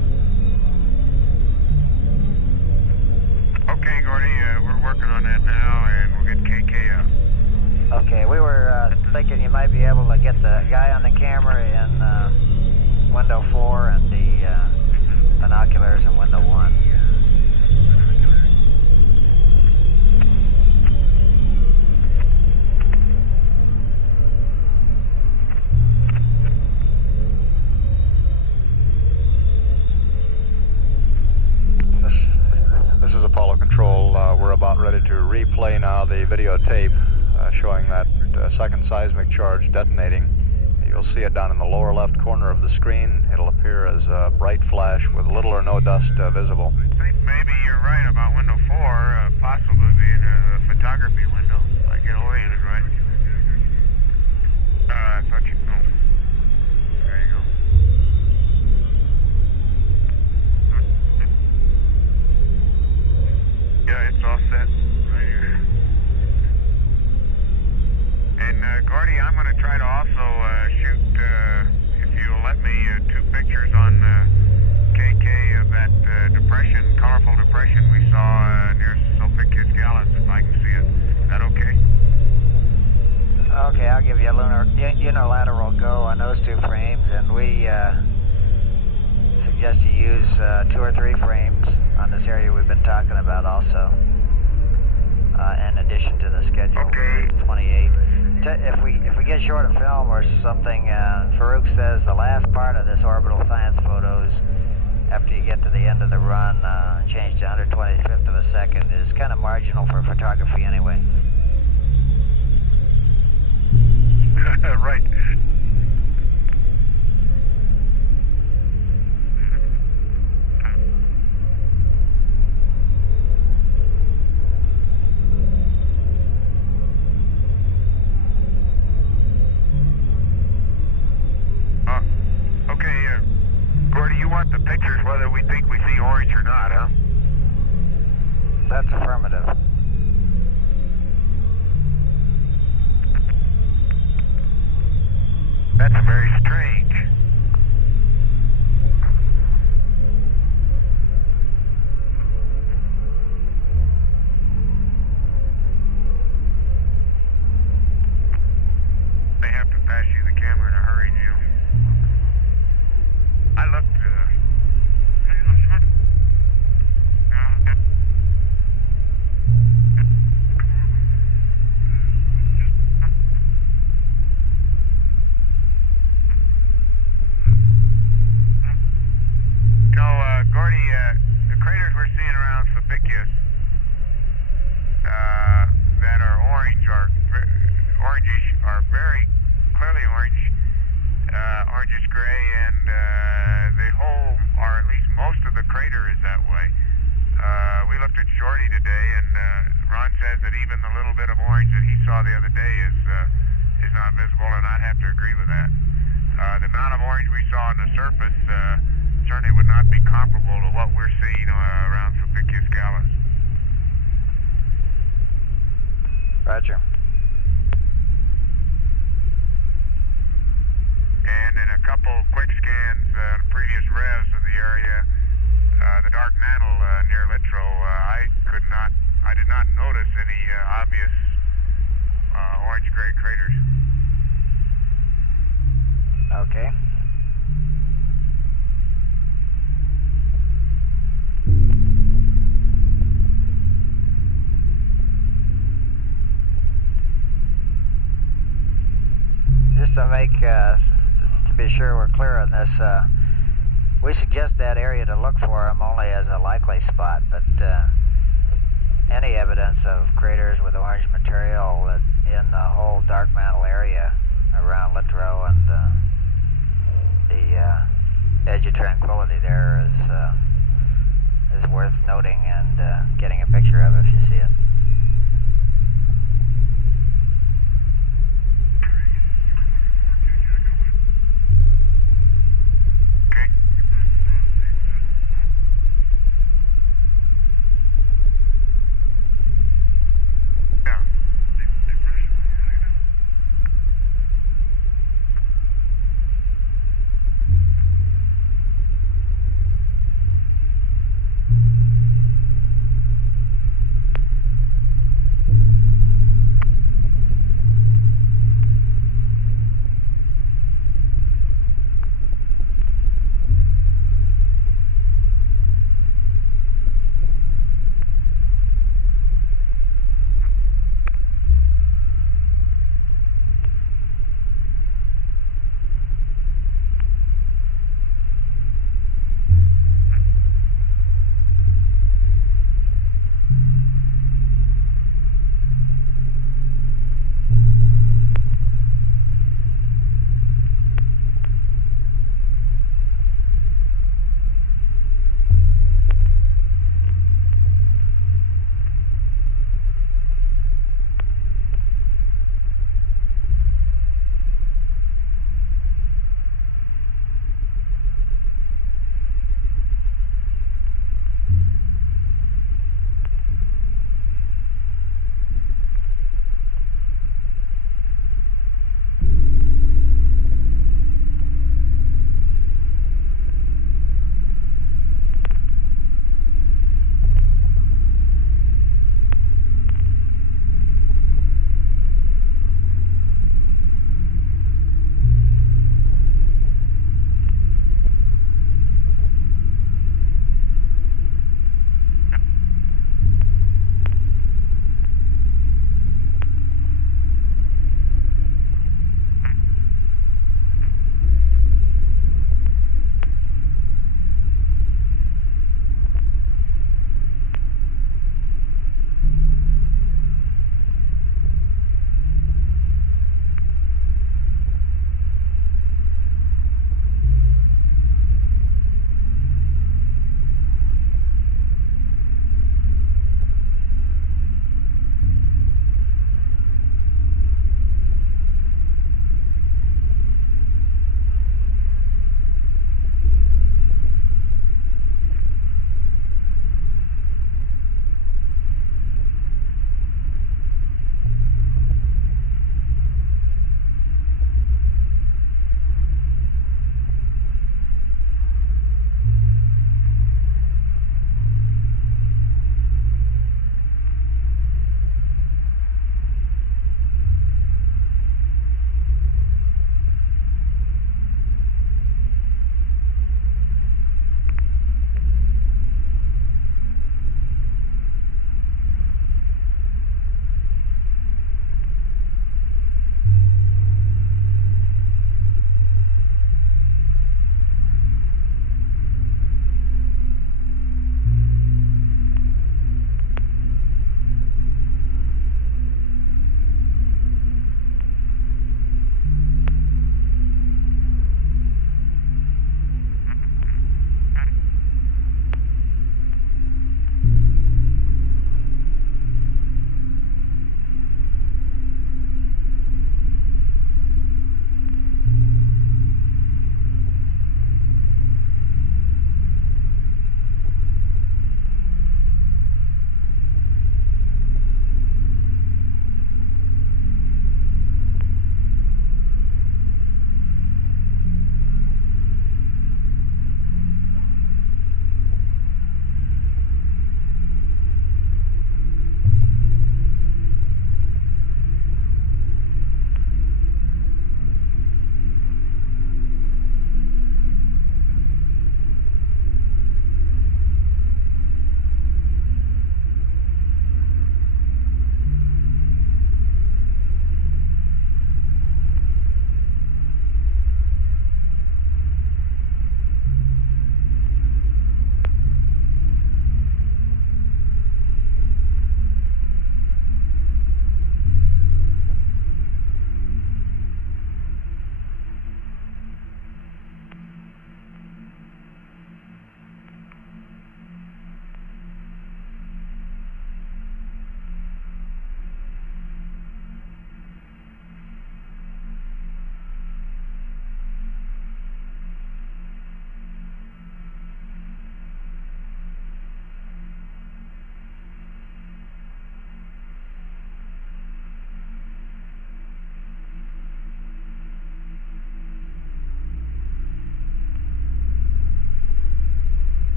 Okay, Gordy, we're working on that now, and we'll get KK out. Okay, we were thinking you might be able to get the guy on the camera in window 4 and the binoculars in window 1. This is Apollo Control. We're about ready to replay now the videotape showing that second seismic charge detonating. You'll see it down in the lower left corner of the screen. It'll appear as a bright flash with little or no dust visible. I think maybe you're right about window 4, possibly being a photography window. I get oriented right. I thought you... Oh. There you go. Yeah, it's all set right here. And Gordy, I'm going to try to also shoot, if you'll let me, 2 pictures on KK of that depression, colorful depression we saw near Sulpicius Gallus, if I can see it. Is that okay? Okay, I'll give you a unilateral go on those 2 frames, and we suggest you use 2 or 3 frames on this area we've been talking about also, in addition to the schedule. Okay. 28. If we get short of film or something, Farouk says the last part of this orbital science photos, after you get to the end of the run, change to 125th of a second, is kind of marginal for photography anyway. Right. Okay, Gordy, you want the pictures whether we think we see orange or not, huh? That's affirmative. That's very strange. They have to pass you the camera in a hurry, Neil. I looked, Gordy, the craters we're seeing around Sulpicius that are orange, orangish, are very clearly orange, orangish gray, and the whole, or at least most of the crater is that way. We looked at Shorty today, and Ron says that even the little bit of orange that he saw the other day is not visible, and I'd have to agree with that. The amount of orange we saw on the surface certainly would not be comparable to what we're seeing around Sulpicius Gallus. Roger. And in a couple quick scans, previous revs of the area, the dark mantle near Littrow, I did not notice any obvious orange-gray craters. Okay. Just to make, to be sure we're clear on this, we suggest that area to look for them only as a likely spot, but any evidence of craters with orange material in the whole dark mantle area around Littrow and the edge of tranquility there is worth noting and getting a picture of if you see it.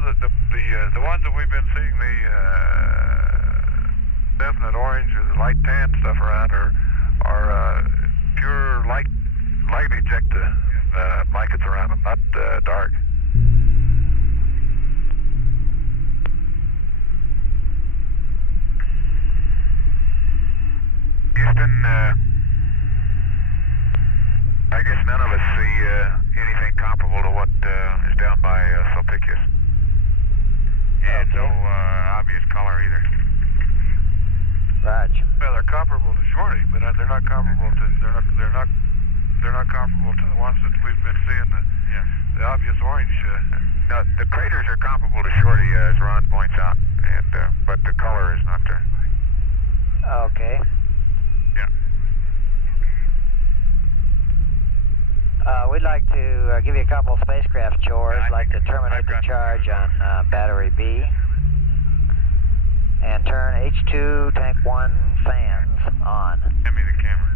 know, the ones that we've been seeing, the definite orange or the light tan stuff around are pure light ejecta blankets around them, not dark. Houston, I guess none of us see anything comparable to what is down by Sulpicius. And no obvious color either. Raj. Well, they're comparable to Shorty, but they're not comparable to they're not comparable to the ones that we've been seeing. The obvious orange. No, the craters are comparable to Shorty, as Ron points out, and but the color is not there. Okay. Yeah. We'd like to give you a couple spacecraft chores. I'd like to terminate the charge on battery B and turn H2 tank 1 fans on. Hand me the camera.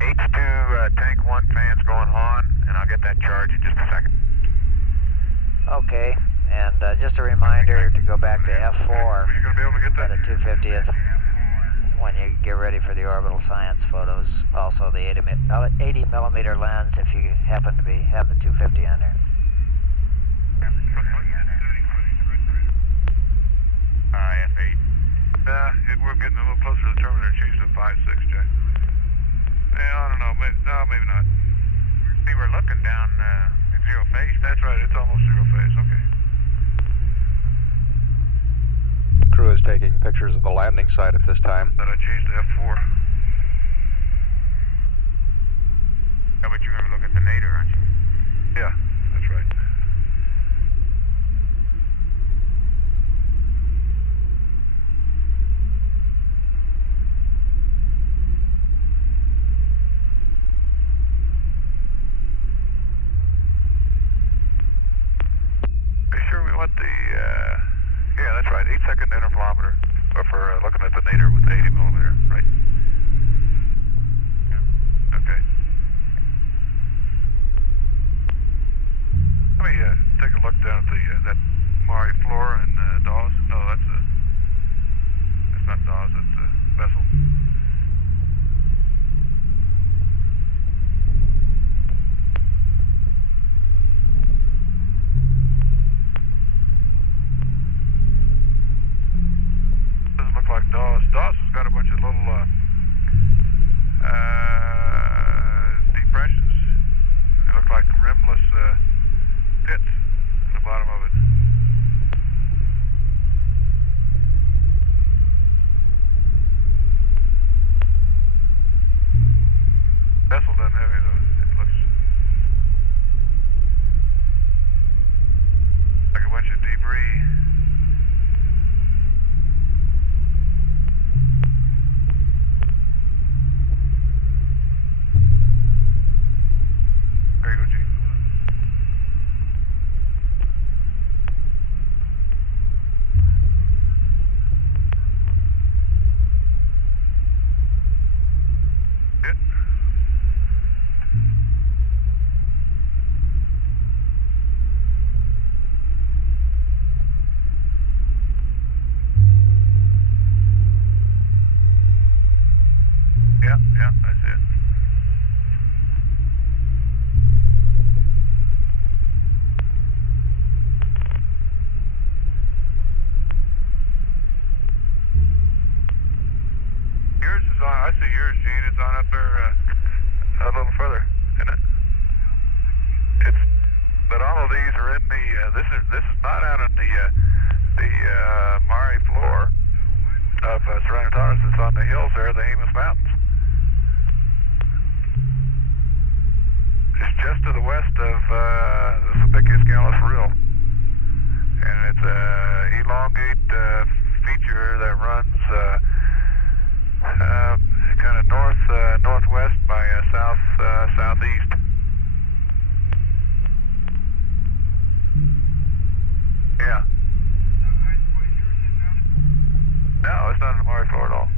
H2 tank 1 fans going on, and I'll get that charge in just a second. Okay, and just a reminder to go back to F4 Are you going to be able to get at that? a 250th when you get ready for the orbital science photos. Also the 80 millimeter lens if you happen to have the 250 on there. F8. We're getting a little closer to the terminator. Change to 5-6, Jack. Yeah, I don't know. Maybe not. See, we're looking down at zero phase. That's right. It's almost zero phase. Okay. Crew is taking pictures of the landing site at this time. But I changed to F4. Yeah, but you're going to look at the nadir, aren't you? Yeah, that's right. Are you sure we want the, yeah, that's right, 8-second intervalometer for looking at the nadir with the 80 millimeter, right? Yeah. Okay. Let me take a look down at that Mare Flora and Dawes. No, that's not Dawes, that's Vessel. Doesn't look like Dawes. Dawes has got a bunch of little depressions. They look like rimless pits in the bottom of it. Vessel doesn't have any of those. It looks like a bunch of debris. There you go, Gene. Hit. Yeah, that's it. Yours is on, I see yours, Gene, it's on up there a little further, isn't it? But all of these are in the, this is not out in the Mare floor of Serenitatis. It's on the hills there, the Jemez Mountains. It's just to the west of the Sulpicius Gallus Rill. And it's a elongate feature that runs kind of northwest by southeast. Yeah. No, it's not in the Mare floor at all.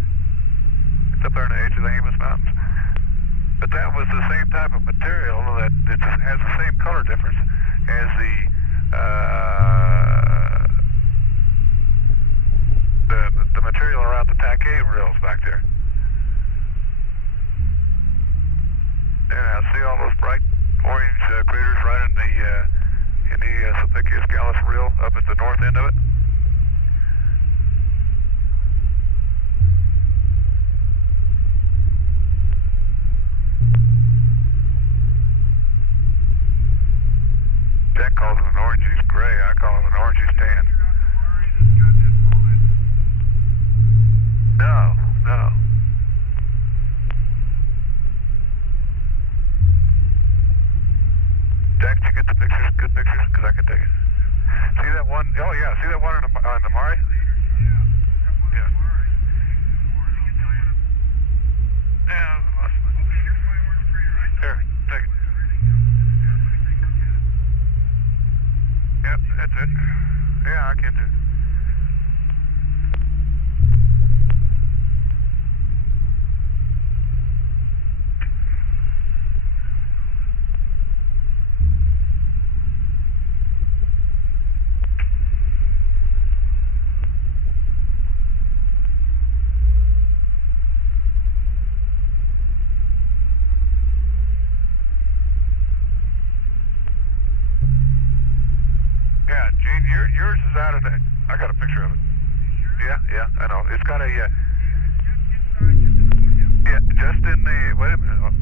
It's up there on the edge of the Jemez Mountains. But that was the same type of material that has the same same color difference as the material around the taquet rails back there. Yeah, see all those bright orange craters right in the Sulpicius Gallus reel up at the north end of it? Jack calls it an orange-juice gray. I call it an orange-juice tan. No. Jack, did you get the pictures? Good pictures? Because I can take it. See that one? Oh, yeah. See that one on the Mari? Yeah. Yeah. Here, take it. Yep, that's it. Yeah, I can do it. Yeah, Gene, yours is out of that. I got a picture of it. Yeah, I know. It's got a, yeah, just in the, wait a minute.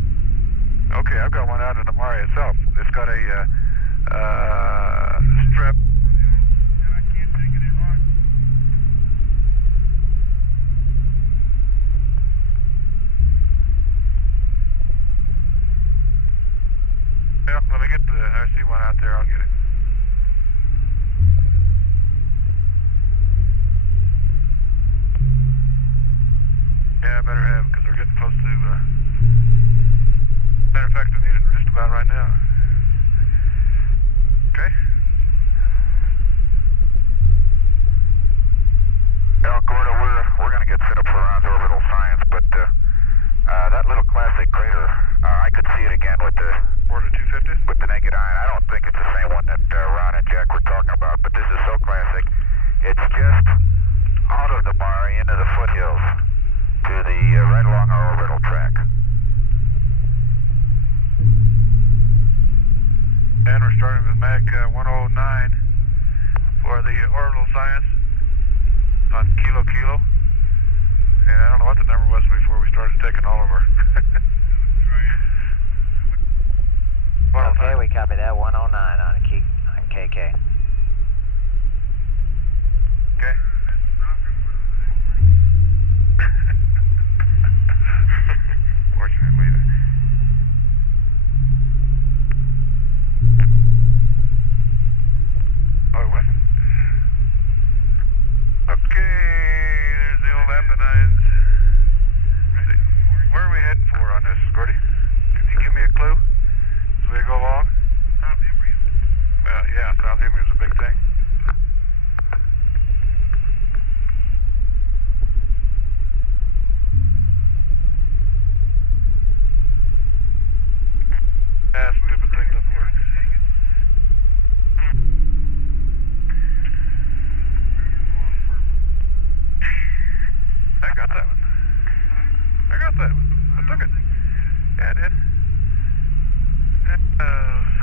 Okay, I've got one out in the Mari itself. It's got a strip. Yeah, let me get I see one out there, I'll get it. Yeah, I better have, because we're getting close to, matter of fact, I need it just about right now. Okay? Well, Gordo, we're going to get set up for Ron's orbital science, but that little classic crater, I could see it again with the Order 250? with the naked eye. I don't think it's the same one that Ron and Jack were talking about, but this is so classic. It's just out of the Mari into the foothills to the right along our orbital track. And we're starting with Mag 109 for the orbital science on Kilo. And I don't know what the number was before we started taking all of our... Okay, we copy that. 109 on KK. Okay. Fortunately. Oh, it wasn't? Okay, there's the old Apennines. Where are we heading for on this, Gordy? Can you give me a clue as we go along? South Imbrium. Well, yeah, South Imbrium is a big thing. Stupid thing doesn't work. I got that one. I took it. Yeah, I did.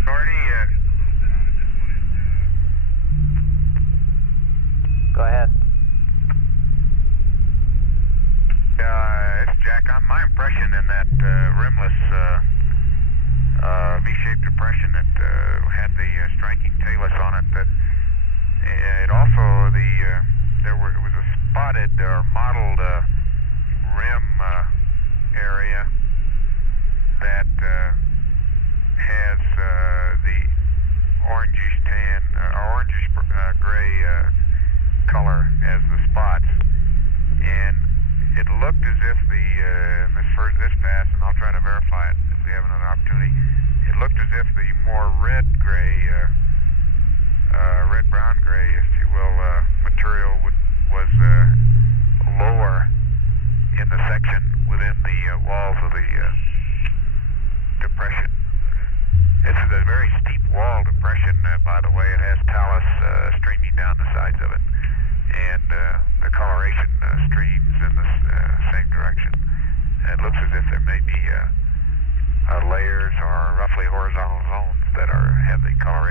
Gordy, Go ahead. It's Jack. My impression in that rimless V-shaped depression that had the striking tailus on it, that it also it was a spotted or mottled rim area that has the orangish tan or orangish gray color as the spots, and it looked as if this pass, and I'll try to verify it if we have another opportunity. It looked as if the more red-gray, red-brown gray, if you will, material was a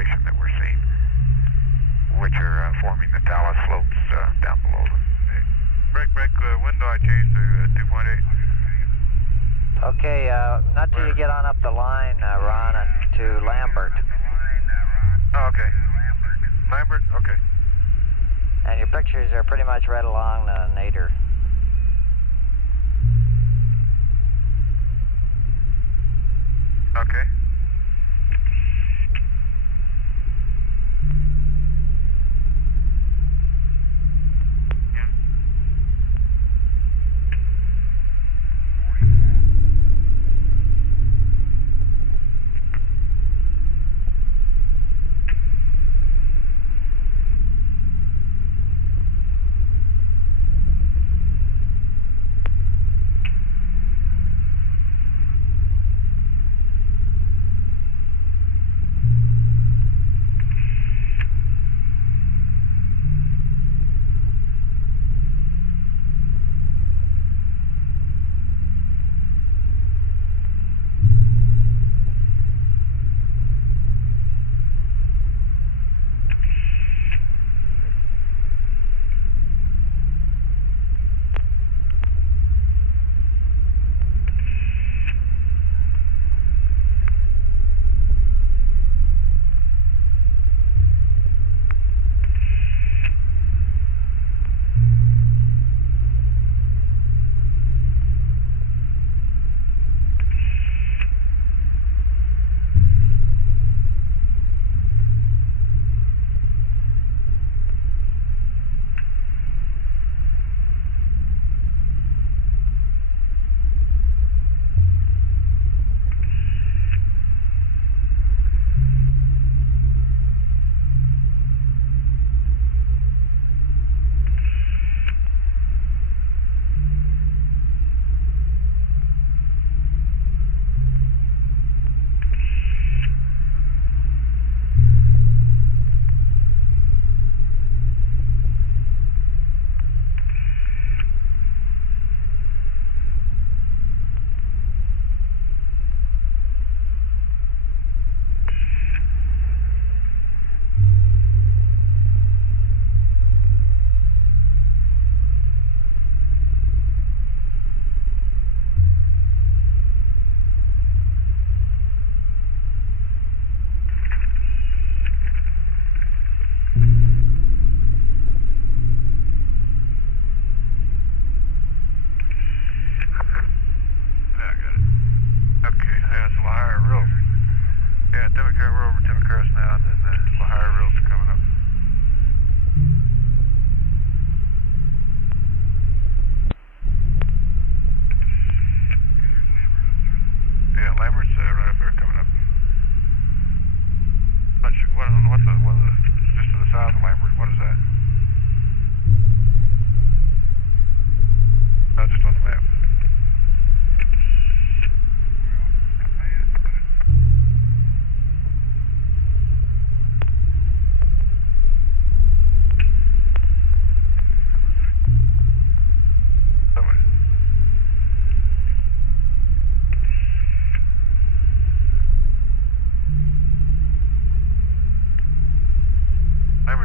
formation that we're seeing, which are forming the talus slopes down below them. Break window I changed to 2.8. Okay, not till you get on up the line, Ron, and to Lambert. Oh, okay. Lambert? Okay. And your pictures are pretty much right along the nadir. Okay.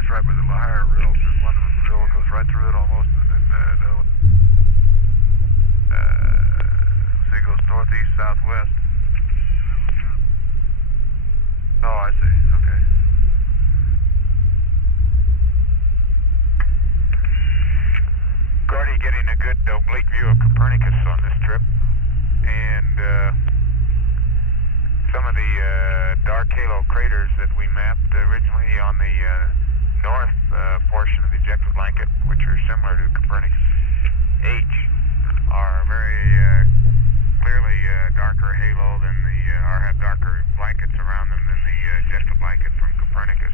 Right with the higher rills. There's one rill goes right through it almost, and then another one. See, it goes northeast, southwest. Oh, I see. Okay. Gordy, getting a good oblique view of Copernicus on this trip, and some of the dark halo craters that we mapped originally on the north portion of the ejecta blanket, which are similar to Copernicus H, are very clearly darker halo than or have darker blankets around them than the ejecta blanket from Copernicus.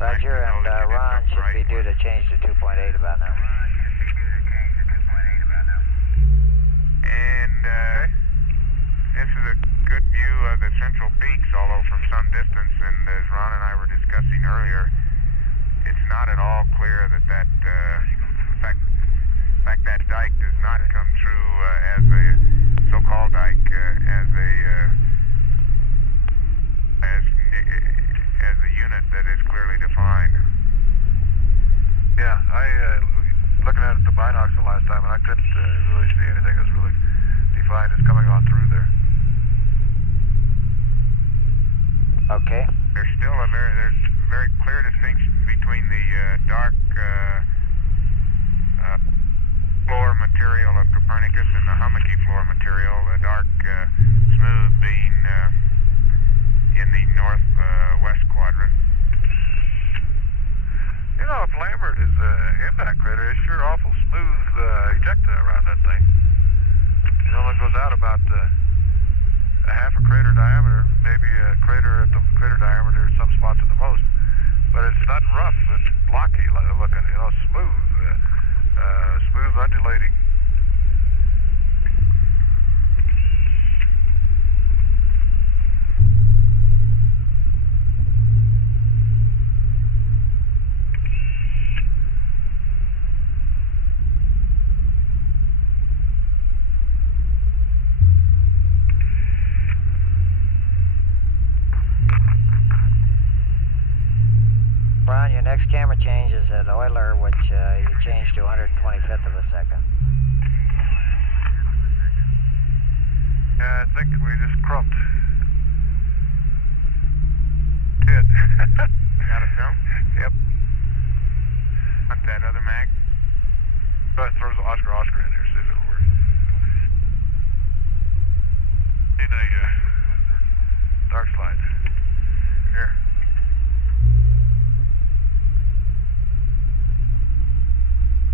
Roger, and Ron should be due to change to 2.8 about now. And this is a good view of the central peaks, although from some distance, and as Ron and I were discussing earlier, it's not at all clear that in fact that dike does not come through as a so-called dike, as Okay. There's still there's very clear distinction between the dark floor material of Copernicus and the hummocky floor material, the dark smooth being in the northwest quadrant. You know, if Lambert is in that crater, it's sure awful smooth ejecta around that thing. It only goes out about a half a crater diameter, maybe a crater at the crater diameter, some spots at the most. But it's not rough and blocky looking, you know, smooth, smooth undulating. Ron, your next camera change is at Euler, which you changed to 125th of a second. Yeah, I think we just crumped. Did. Got a film? Yep. Want that other mag? Go ahead and throw Oscar in there, see if it'll work. Need a dark slide. Here.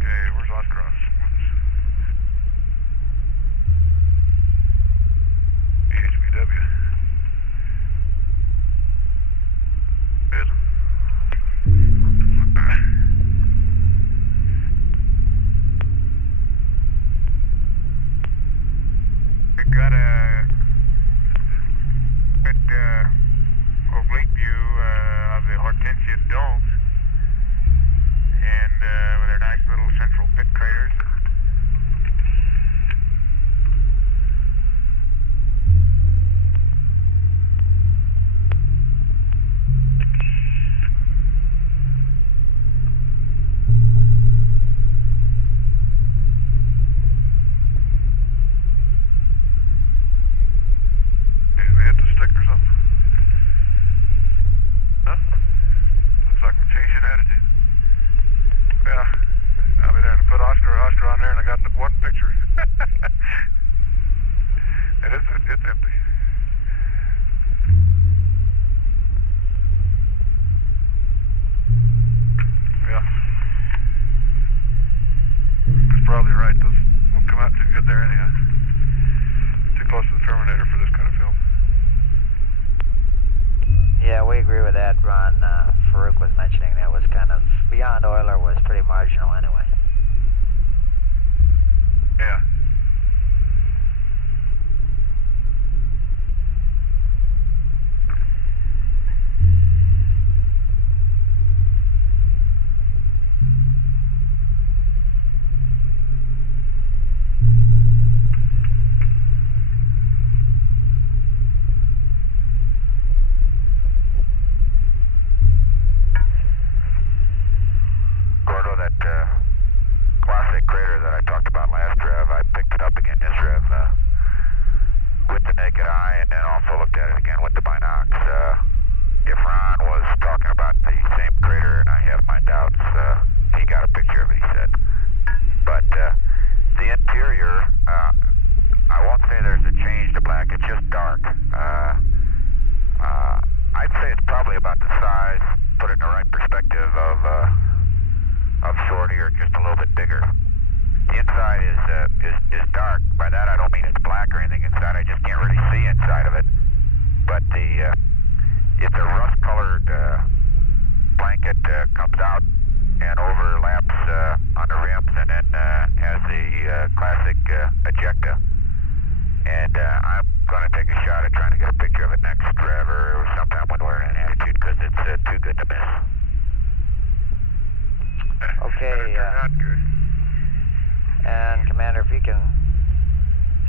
Okay, where's Oscar? BHBW. Good. We got a good oblique view of the Hortensius domes, and with their nice little central pit craters. Did we hit the stick or something? Huh? Looks like we're changing attitude. Yeah. I'll be there to put Oscar on there, and I got one picture. And it's empty. Yeah. He's probably right. Those won't come out too good there anyhow. Too close to the Terminator for this kind of film. Yeah, we agree with that, Ron. Farouk was mentioning that was kind of, beyond Euler was pretty marginal anyway. Yeah. Gordo, that classic crater that I talked about last rev, I picked it up again this rev with the naked eye, and then also looked at it again with the binocs. If Ron was talking about the same crater, and I have my doubts, he got a picture of it, he said. But the interior, I won't say there's a change to black, it's just dark. I'd say it's probably about the size, put it in the right perspective of Shorty, or just a little bit bigger. The inside is dark. By that I don't mean it's black or anything inside. I just can't really see inside of it. But it's a rust-colored blanket comes out and overlaps on the rims, and then has the classic ejecta. And I'm going to take a shot at trying to get a picture of it next, Trevor, or sometime when we're in attitude, because it's too good to miss. Okay, Not good. and Commander, if you can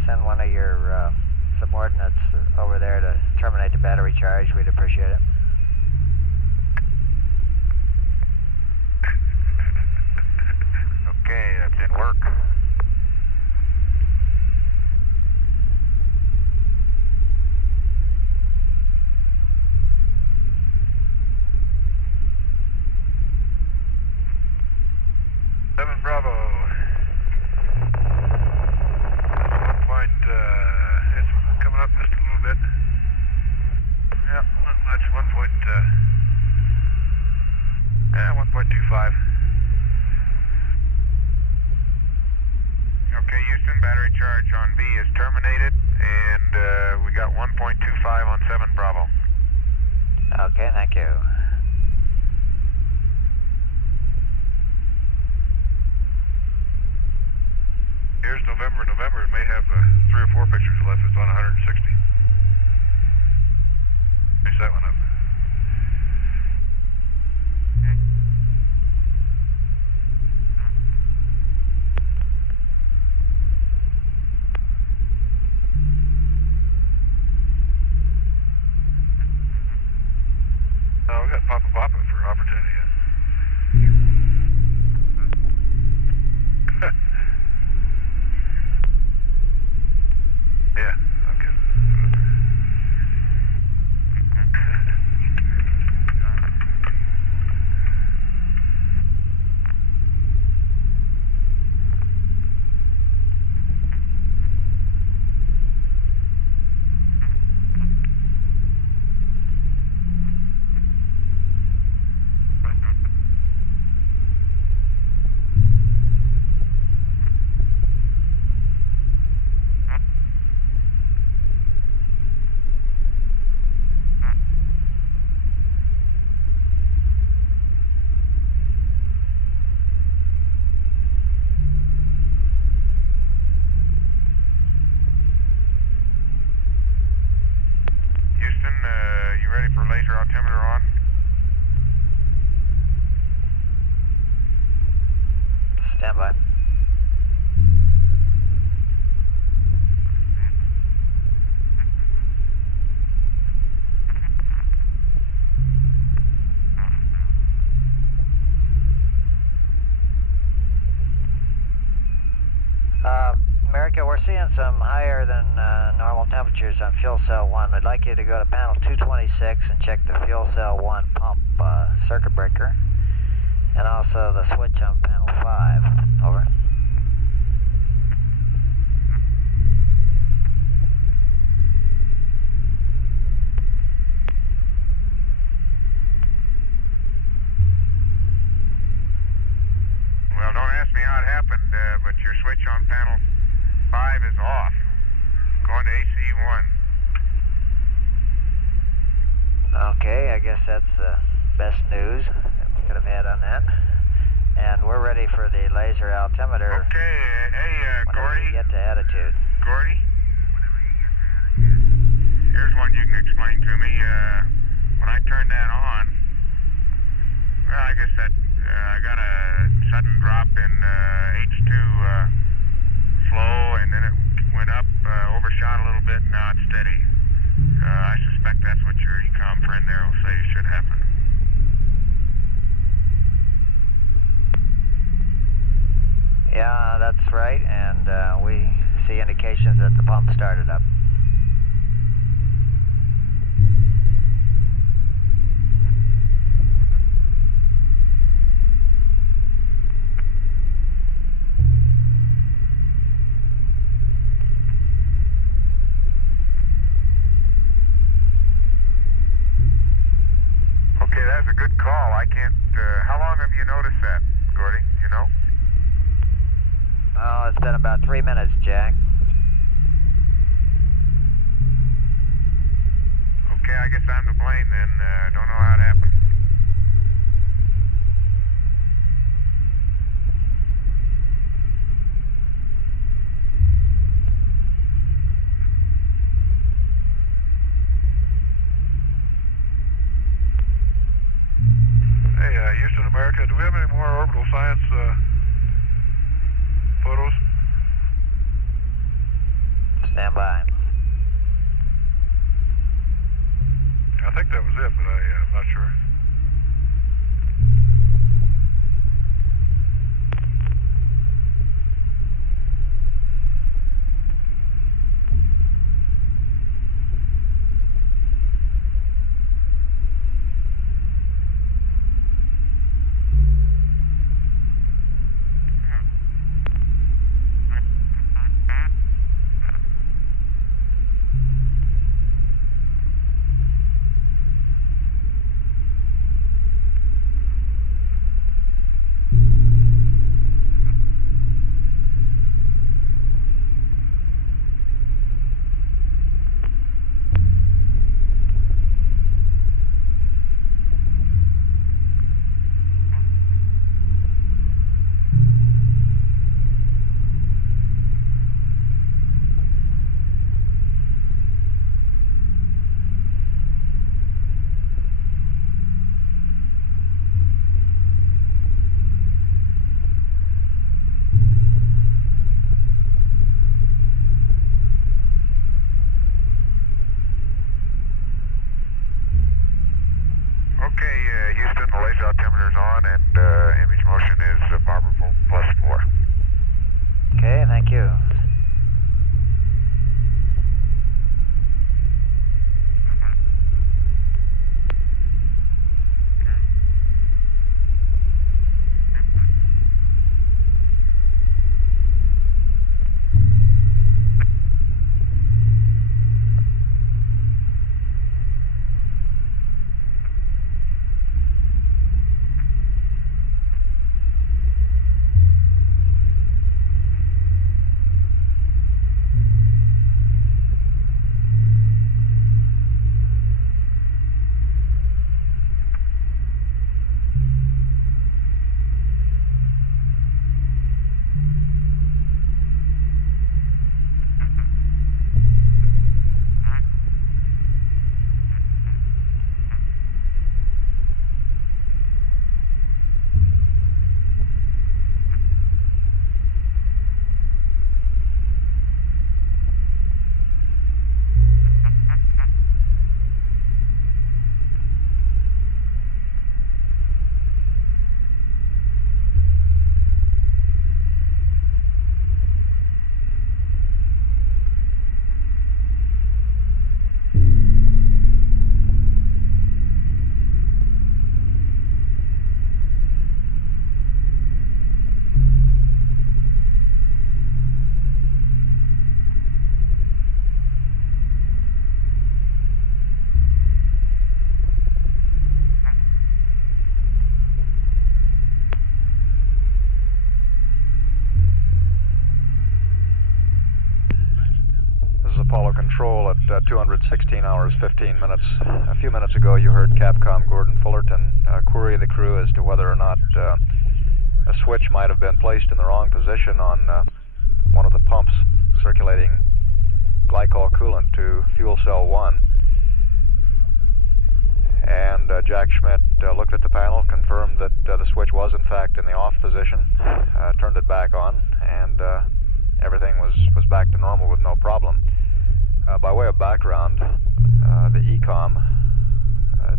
send one of your subordinates over there to terminate the battery charge, we'd appreciate it. Okay, that's in work. 1.25. Okay, Houston, battery charge on B is terminated, and we got 1.25 on 7 Bravo. Okay, thank you. Here's November. It may have 3 or 4 pictures left. It's on 160. Finish that one up. Oh, we got Papa for opportunity. Yeah, okay. Houston, you ready for laser altimeter on? Stand by. America, we're seeing some higher than normal temperatures on fuel cell 1. I'd like you to go to panel 226 and check the fuel cell 1 pump circuit breaker, and also the switch on panel 5. Over. Well, don't ask me how it happened, but your switch on panel 5 is off. Going to AC1. Okay, I guess that's the best news that we could have had on that. And we're ready for the laser altimeter. Okay, hey, whenever Gordy. you get to attitude. Gordy? Here's one you can explain to me. When I turned that on, well, I guess that I got a sudden drop in H2 flow, and then it went up, overshot a little bit, and now it's steady. I suspect that's what your ECOM friend there will say should happen. Yeah, that's right, and we see indications that the pump started up. Okay, that's a good call. I can't, how long have you noticed that, Gordy? You know? Oh, it's been about 3 minutes, Jack. Okay, I guess I'm to blame then. Don't know how it happened. Hey, Houston, America, do we have any more orbital science photos? Stand by. I think that was it, but I'm not sure. Thank you. Apollo Control at 216 hours 15 minutes. A few minutes ago you heard Capcom Gordon Fullerton query the crew as to whether or not a switch might have been placed in the wrong position on one of the pumps circulating glycol coolant to fuel cell 1. And Jack Schmidt looked at the panel, confirmed that the switch was in fact in the off position, turned it back on, and everything was back to normal with no problem. By way of background, the ECOM,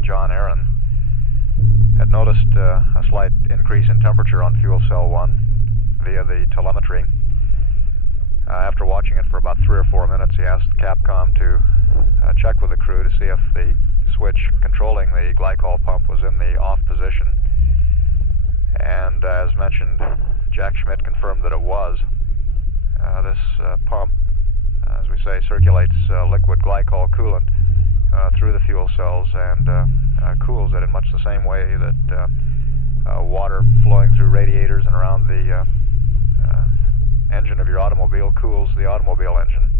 John Aaron, had noticed a slight increase in temperature on fuel cell 1 via the telemetry. After watching it for about 3 or 4 minutes, he asked Capcom to check with the crew to see if the switch controlling the glycol pump was in the off position. And as mentioned, Jack Schmidt confirmed that it was. This pump, as we say, circulates liquid glycol coolant through the fuel cells and cools it in much the same way that water flowing through radiators and around the engine of your automobile cools the automobile engine.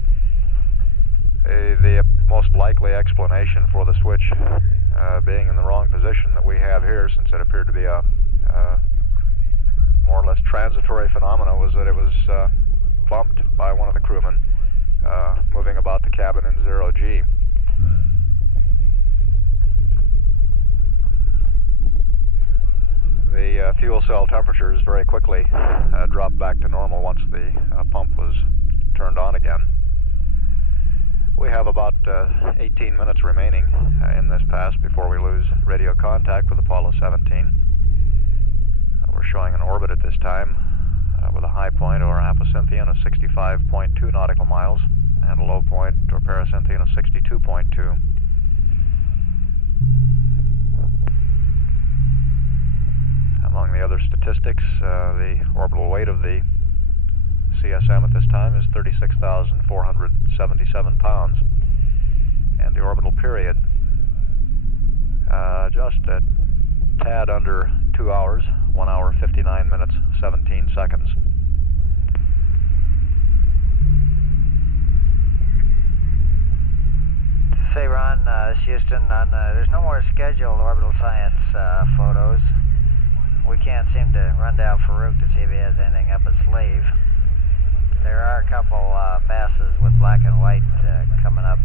The most likely explanation for the switch being in the wrong position that we have here, since it appeared to be a more or less transitory phenomena, was that it was bumped by one of the crewmen moving about the cabin in 0G. The fuel cell temperatures very quickly dropped back to normal once the pump was turned on again. We have about 18 minutes remaining in this pass before we lose radio contact with Apollo 17. We're showing an orbit at this time with a high point over apocynthion of 65.2 nautical miles and a low point or pericynthion of 62.2. Among the other statistics, the orbital weight of the CSM at this time is 36,477 pounds, and the orbital period just a tad under 2 hours, 1 hour 59 minutes 17 seconds. Say, Ron, this is Houston. There's no more scheduled orbital science photos. We can't seem to run down Farouk to see if he has anything up his sleeve. There are a couple passes with black and white coming up,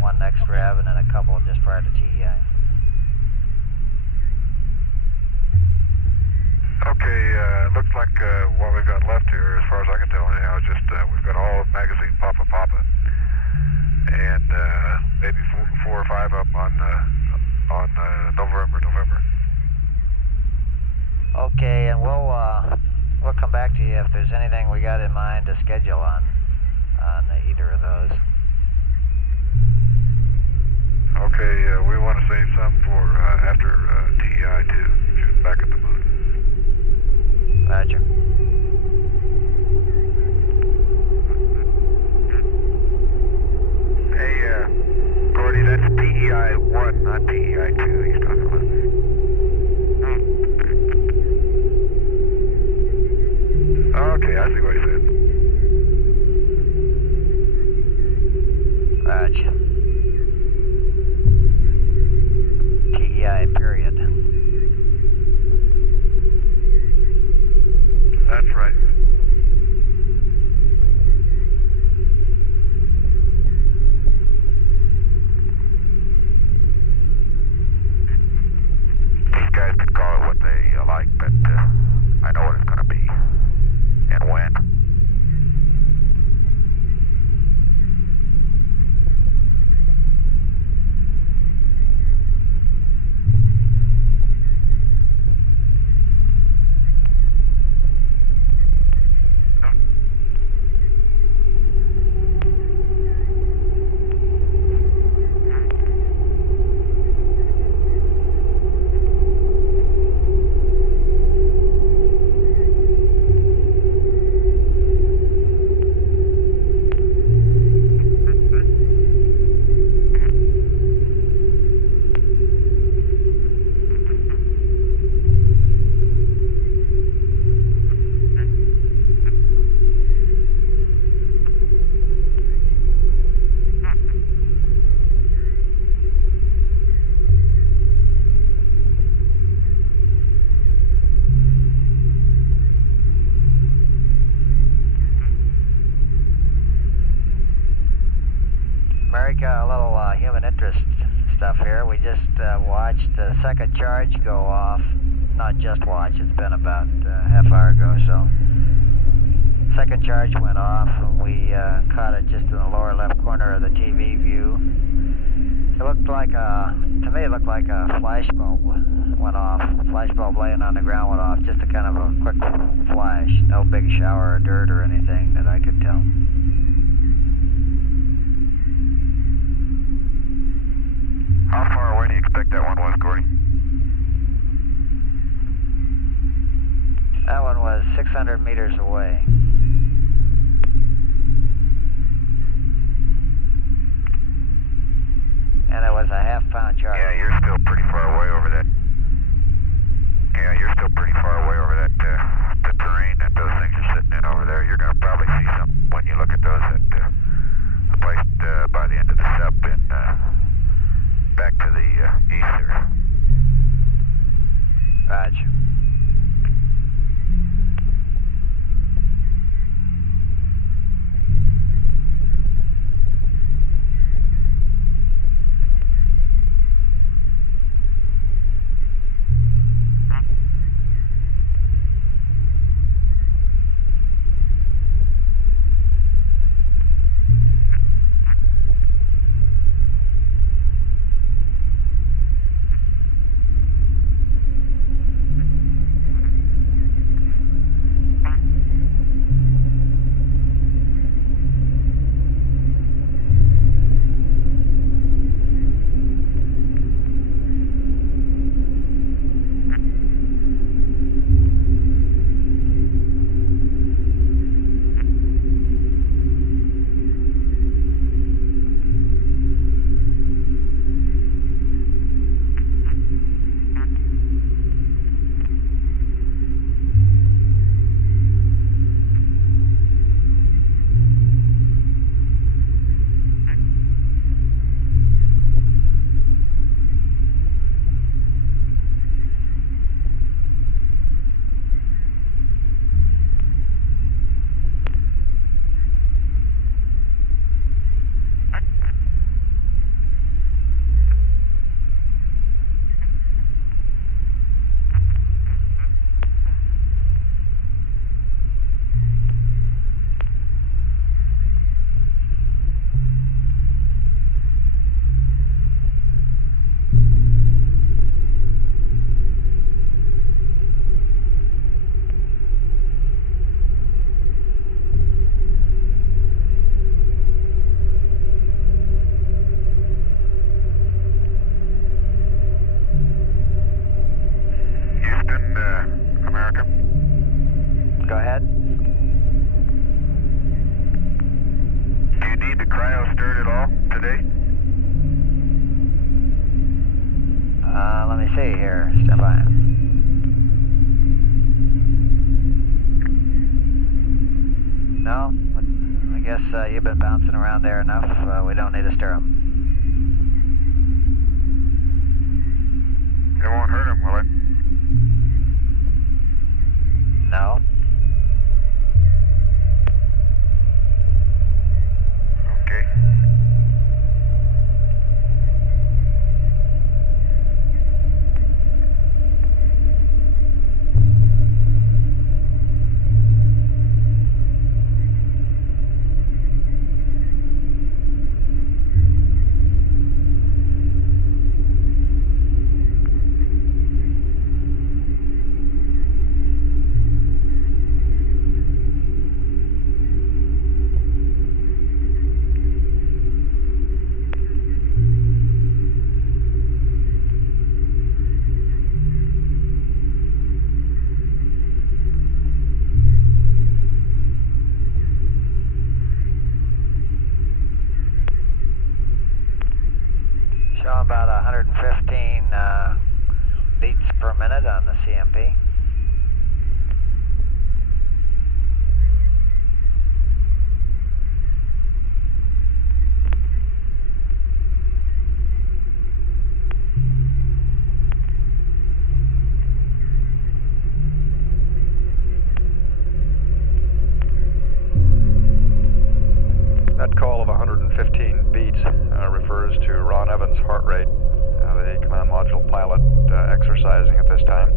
one next rev and then a couple just prior to TEI. Okay, looks like what we've got left here, as far as I can tell anyhow, is just we've got all of magazine Papa and maybe four or five up on November. Okay, and we'll come back to you if there's anything we got in mind to schedule on either of those. Okay, we want to save some for after TEI too. Shooting back at the moon. Roger. Hey, Gordy, that's TEI 1, not TEI 2 he's talking about. Okay, I see what he said. Roger. TEI period. That's right. These guys can call it what they like, but I know what it's going to be. And when. America, a little human interest stuff here. We just watched the second charge go off. Not just watched, it's been about a half hour ago or so. Second charge went off, and we caught it just in the lower left corner of the TV view. It looked like to me it looked like a flash bulb went off. Flash bulb laying on the ground went off, just a kind of a quick flash. No big shower of dirt or anything that I could tell. How far away do you expect that one was, Gordy? That one was 600 meters away. And it was a half-pound charge. Yeah, you're still pretty far away over that. Yeah, you're still pretty far away over that, the terrain that those things are sitting in over there. You're going to probably see something when you look at those at the place by the end of the SUP and back to the east there. Roger. let me see here. Stand by. No, I guess you've been bouncing around there enough. We don't need to stir them. It won't hurt him, will it? No. Okay. Showing about 115 beats per minute on the CMP. That call of 115 beats refers to Ron Evans' heart rate, the command module pilot exercising at this time.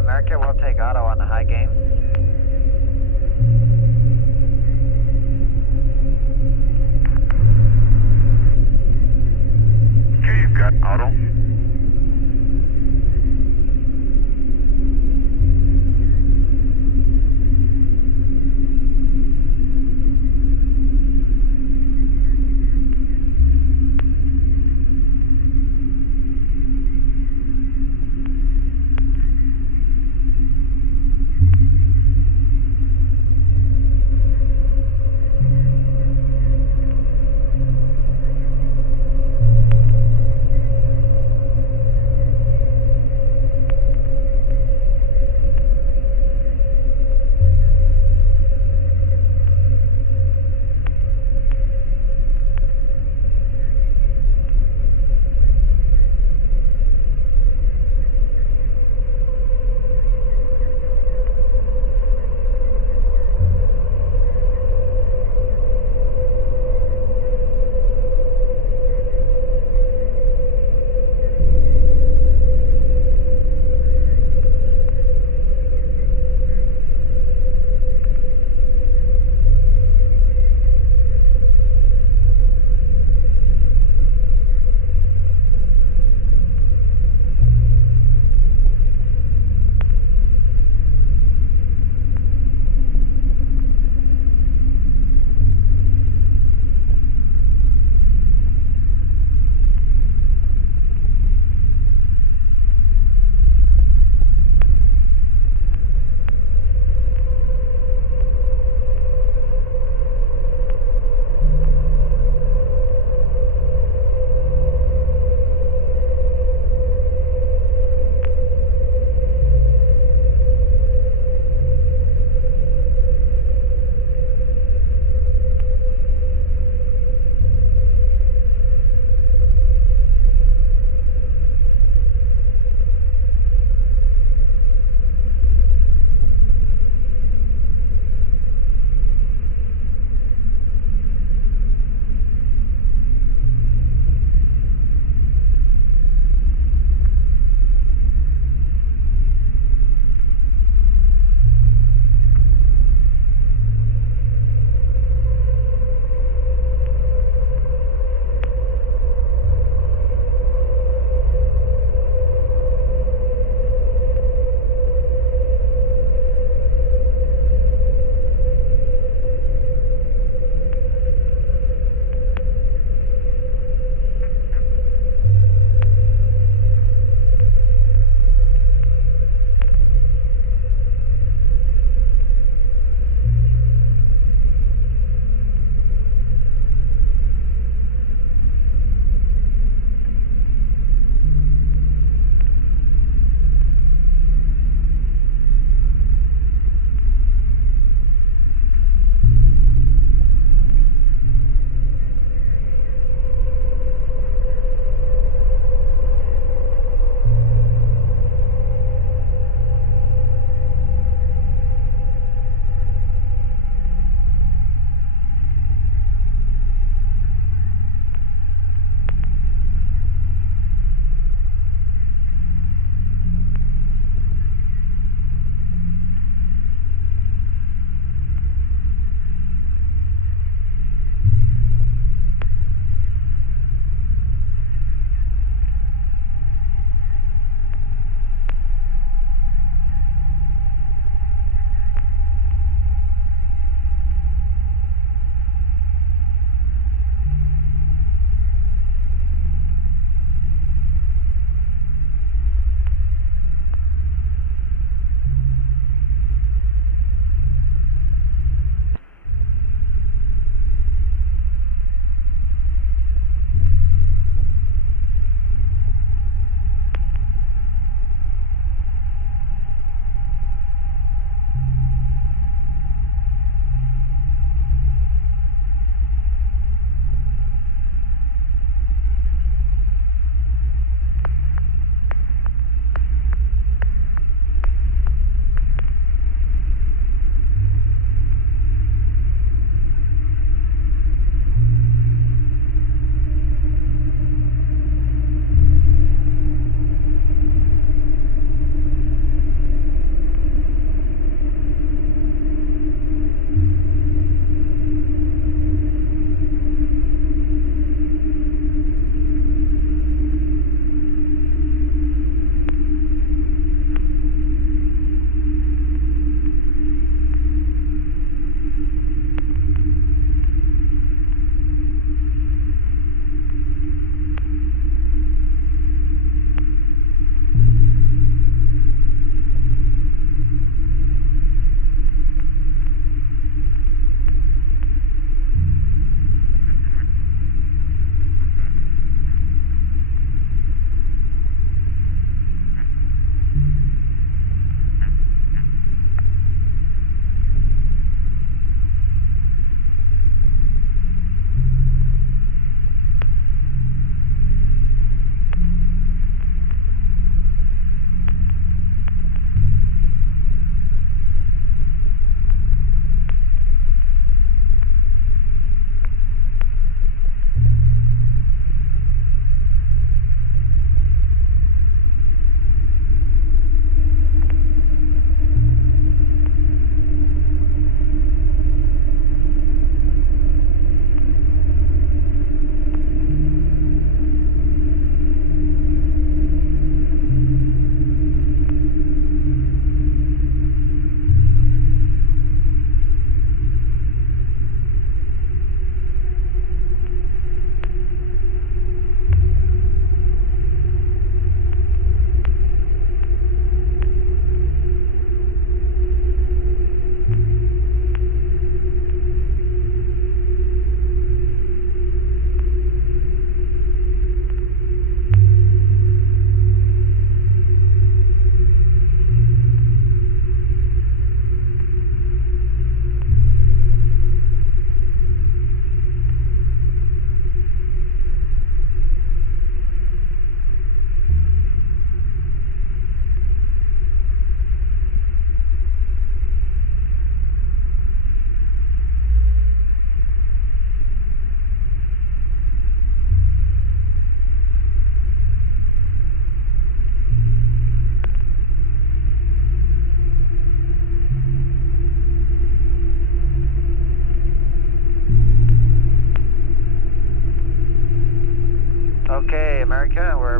America, we'll take auto on the high gain. Okay, you've got auto.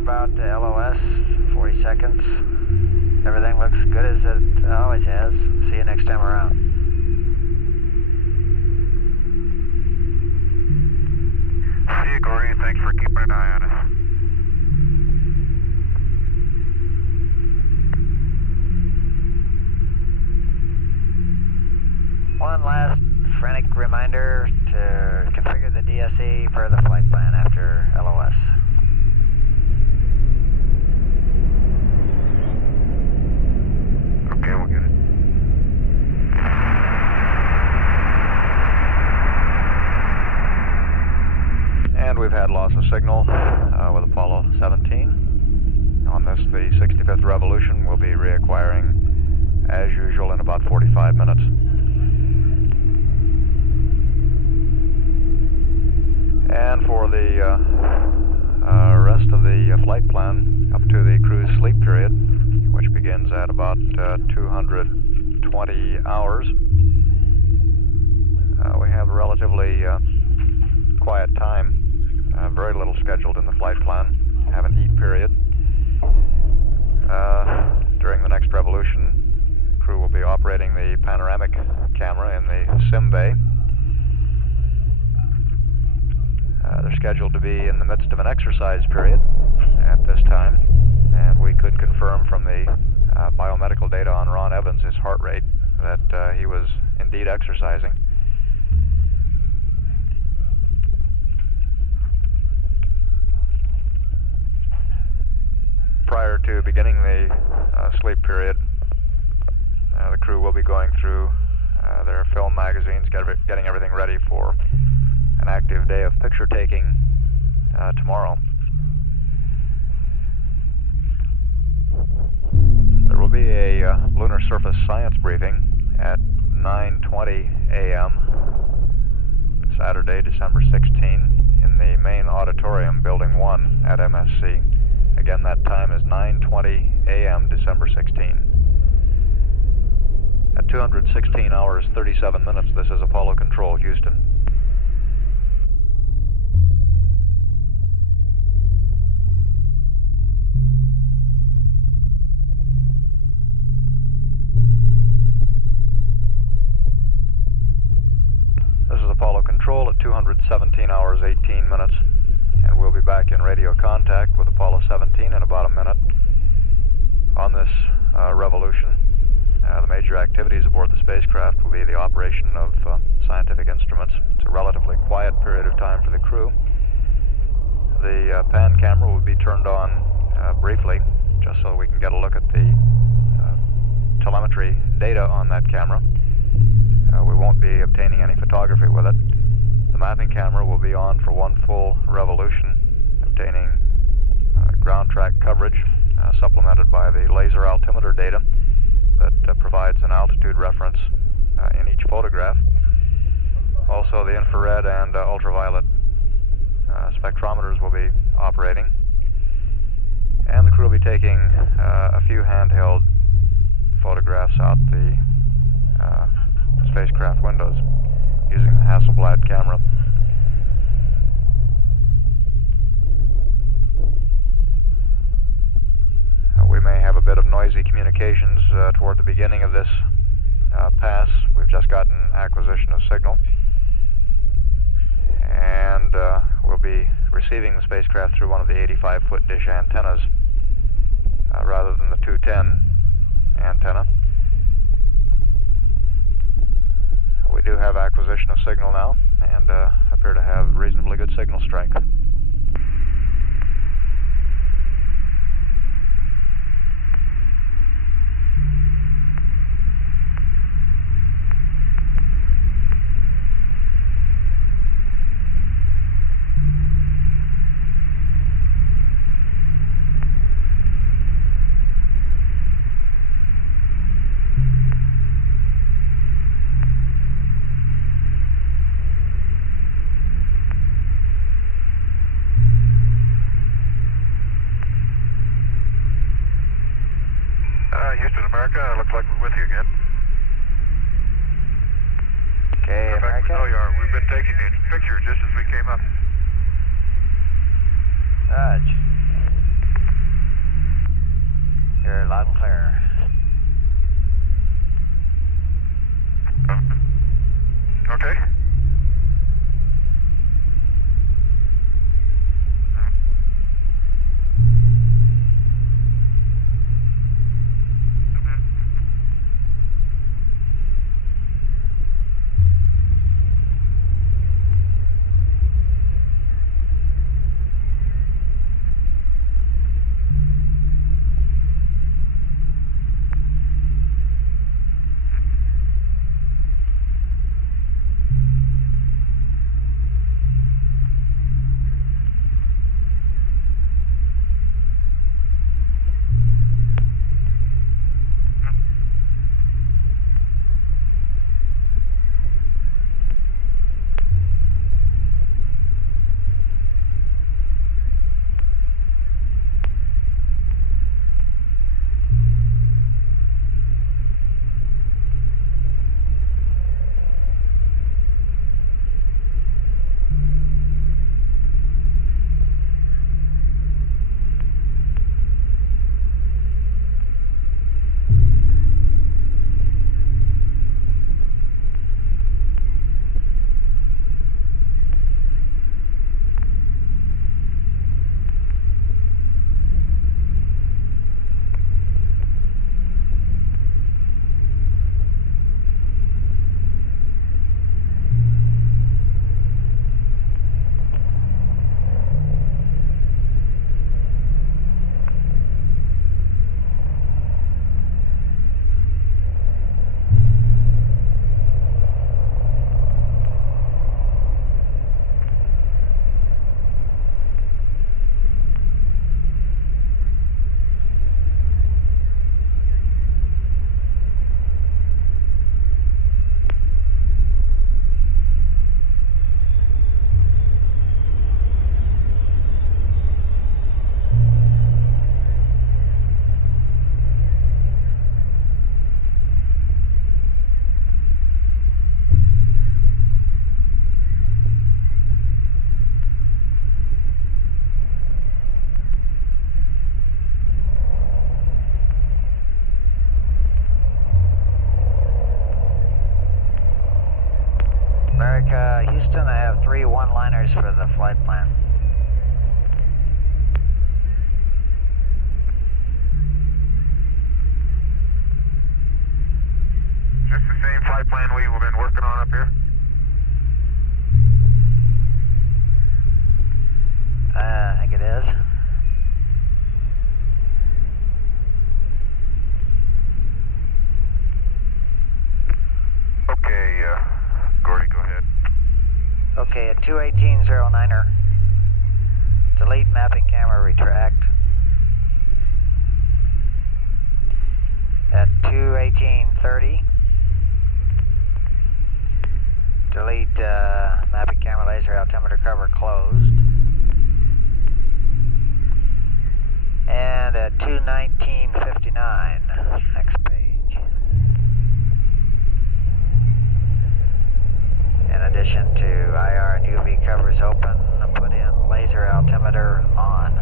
about LOS, 40 seconds. Everything looks good as it always has. See you next time around. See you, Gordy. Thanks for keeping an eye on us. One last frantic reminder to configure the DSE for the flight plan after LOS. Okay, we'll get it. And we've had loss of signal with Apollo 17. On this, the 65th revolution will be reacquiring as usual in about 45 minutes. And for the rest of the flight plan up to the cruise sleep period, which begins at about 220 hours, we have a relatively quiet time, very little scheduled in the flight plan. Have an eat period. During the next revolution, crew will be operating the panoramic camera in the sim bay. They're scheduled to be in the midst of an exercise period at this time, and we could confirm from the biomedical data on Ron Evans, his heart rate, that he was indeed exercising. Prior to beginning the sleep period, the crew will be going through their film magazines, getting everything ready for an active day of picture taking tomorrow. There will be a lunar surface science briefing at 9:20 a.m. Saturday, December 16, in the main auditorium, Building 1 at MSC. Again, that time is 9:20 a.m. December 16. At 216 hours, 37 minutes, this is Apollo Control, Houston. This is Apollo Control at 217 hours, 18 minutes. And we'll be back in radio contact with Apollo 17 in about a minute. On this revolution, the major activities aboard the spacecraft will be the operation of scientific instruments. It's a relatively quiet period of time for the crew. The pan camera will be turned on briefly, just so we can get a look at the telemetry data on that camera. We won't be obtaining any photography with it. The mapping camera will be on for one full revolution, obtaining ground track coverage, supplemented by the laser altimeter data that provides an altitude reference in each photograph. Also, the infrared and ultraviolet spectrometers will be operating. And the crew will be taking a few handheld photographs out the spacecraft windows using the Hasselblad camera. We may have a bit of noisy communications toward the beginning of this pass. We've just gotten acquisition of signal, and we'll be receiving the spacecraft through one of the 85-foot dish antennas rather than the 210 antenna. We do have acquisition of signal now, and appear to have reasonably good signal strength. Houston, America, looks like we're with you again. Okay, In fact, we know you are. We've been taking the picture just as we came up. Roger. loud and clear. Okay. Houston, I have 3 one-liners for the flight plan. Is this the same flight plan we've been working on up here? I think it is. Okay, Gordy, go ahead. Okay, at 21809er, delete mapping camera, retract. At 21830, delete mapping camera, laser altimeter cover, closed. And at 21959, next page. In addition to IR and UV covers open, put in laser altimeter on.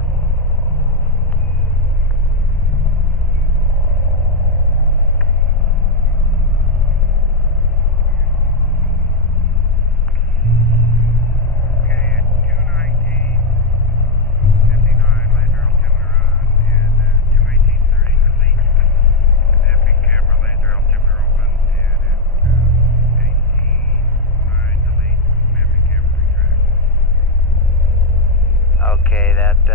Okay, at 219:59, laser altimeter on, and 218:30, delete mapping camera, laser altimeter open, and at 218:09, delete mapping camera, retract. Okay, that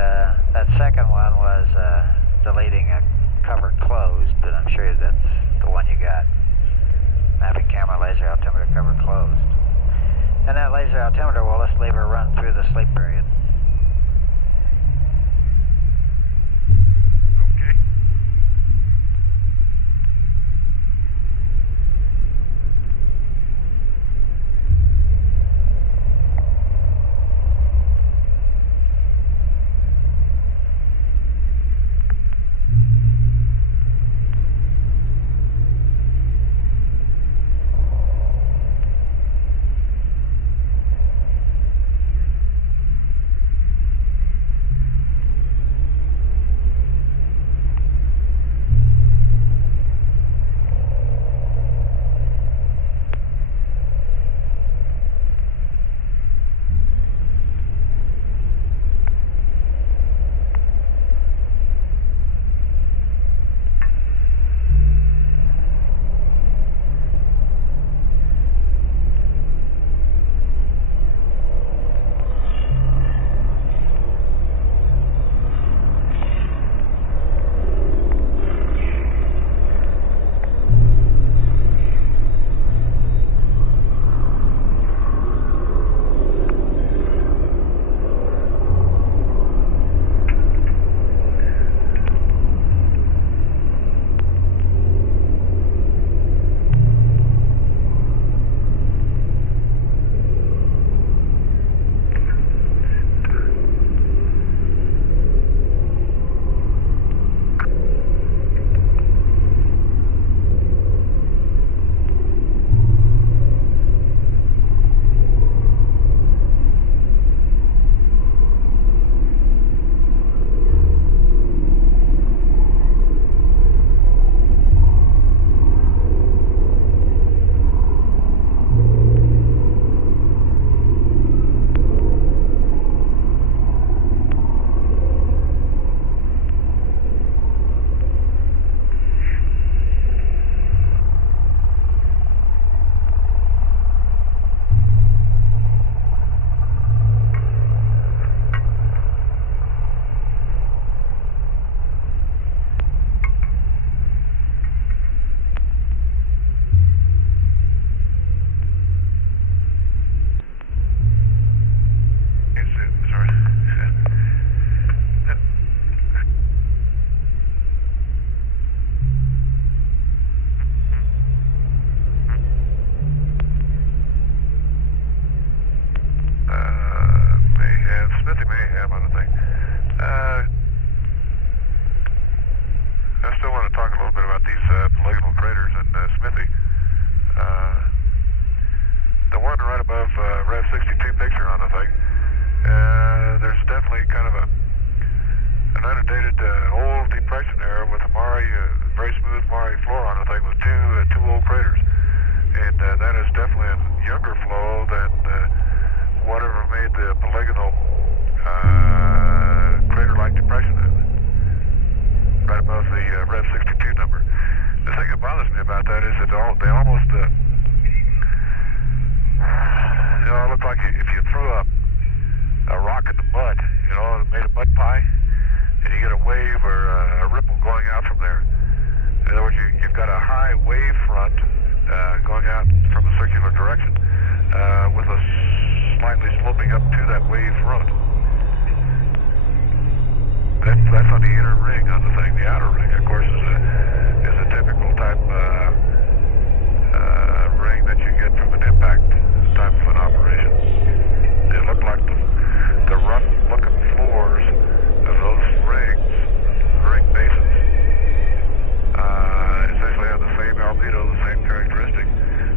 still want to talk a little bit about these polygonal craters in Smithy. The one right above Rev 62 picture on the thing, there's definitely kind of an undated old depression there with a very smooth Mare floor on the thing with two old craters. And that is definitely a younger flow than whatever made the polygonal crater-like depression right above the Rev 62 number. The thing that bothers me about that is that they almost, look like if you threw a rock in the mud, and made a mud pie, and you get a wave or a ripple going out from there. In other words, you've got a high wave front going out from a circular direction with a slightly sloping up to that wave front. That's on the inner ring on the thing. The outer ring, of course, is a typical type ring that you get from an impact type of an operation. It looked like the rough-looking floors of those ring basins essentially have the same albedo, the same characteristic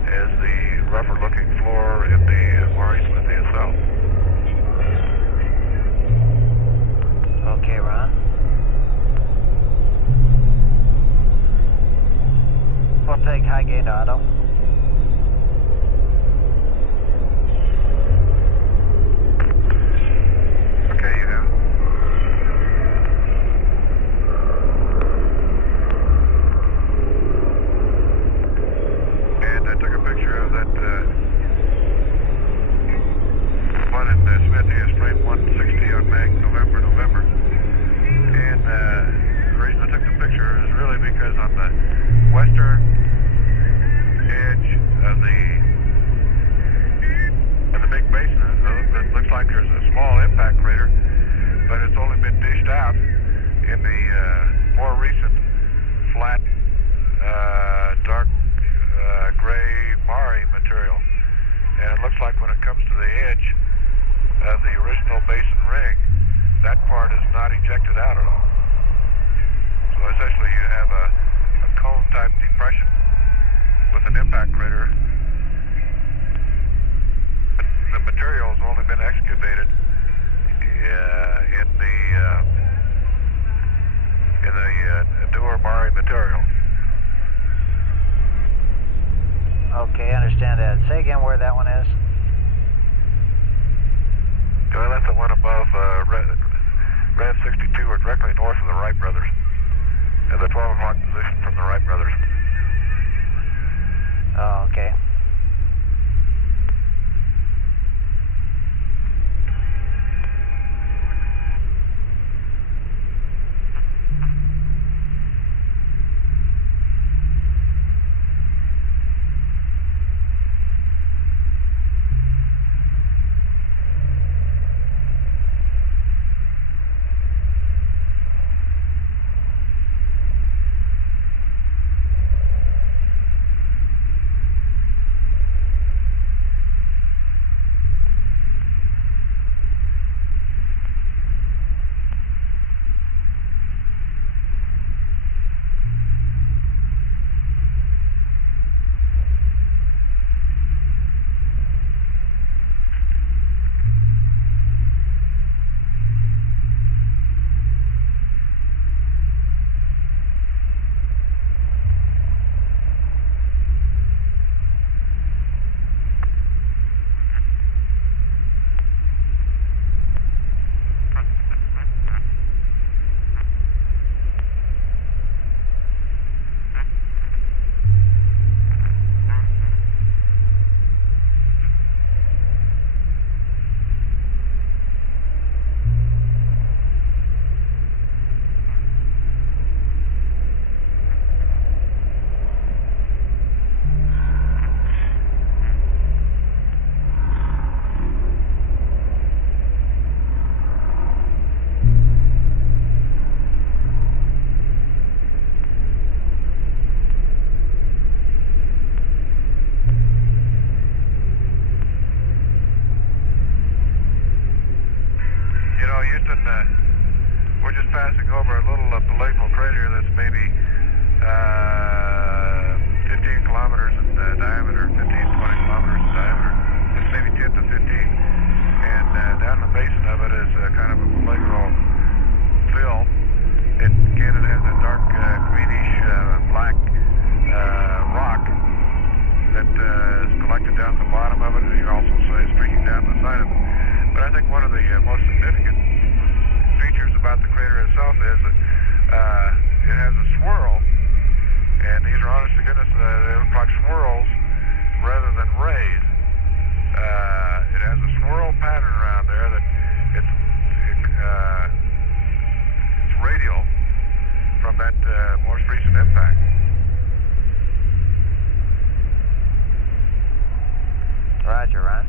as the rougher-looking floor in the Mare Smithy itself. Okay, Ron. We'll take high gain auto. Okay, you have it. And I took a picture of that one in Smithy, Stream 160 on Mag, November. And the reason I took the picture is really because on the western edge of the big basin, it looks like there's a small impact crater, but it's only been dished out in the more recent flat, dark gray Mare material. And it looks like when it comes to the edge of the original basin ring, that part is not ejected out at all. So essentially you have a cone-type depression with an impact crater. The material has only been excavated in the newer Mare material. Okay, I understand that. Say again where that one is. Well, that's the one above Rev 62, or directly north of the Wright brothers, at the 12 o'clock position from the Wright brothers. Oh, okay. has a dark greenish black rock that is collected down at the bottom of it, and you can also say streaking down the side of it. But I think one of the most significant features about the crater itself is that it has a swirl, and these are honest to goodness, they look like swirls rather than rays. It has a swirl pattern around there that it's radial from that most recent impact. Roger, Ron.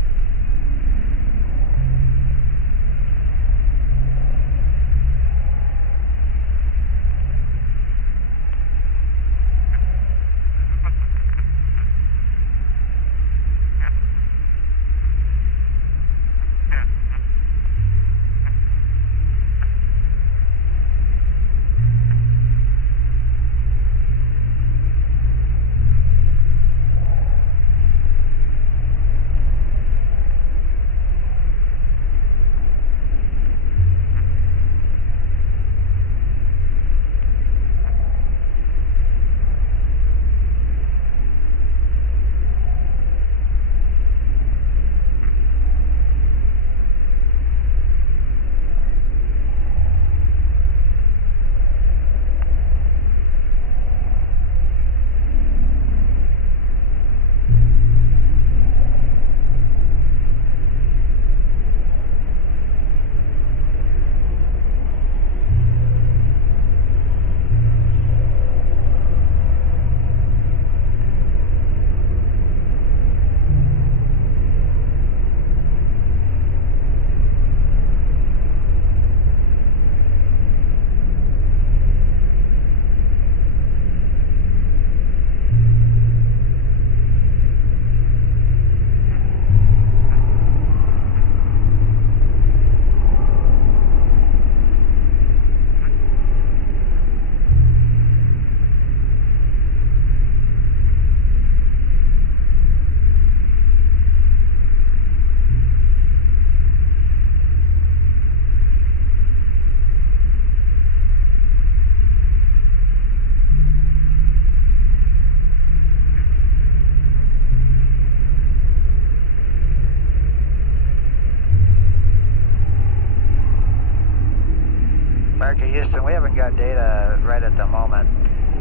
Marker Houston, we haven't got data right at the moment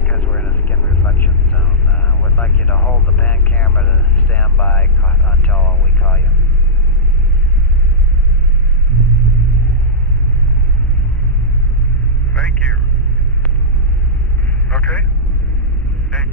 because we're in a skin reflection zone. We'd like you to hold the pan camera to stand by until we call you. Thank you. Okay. Hey.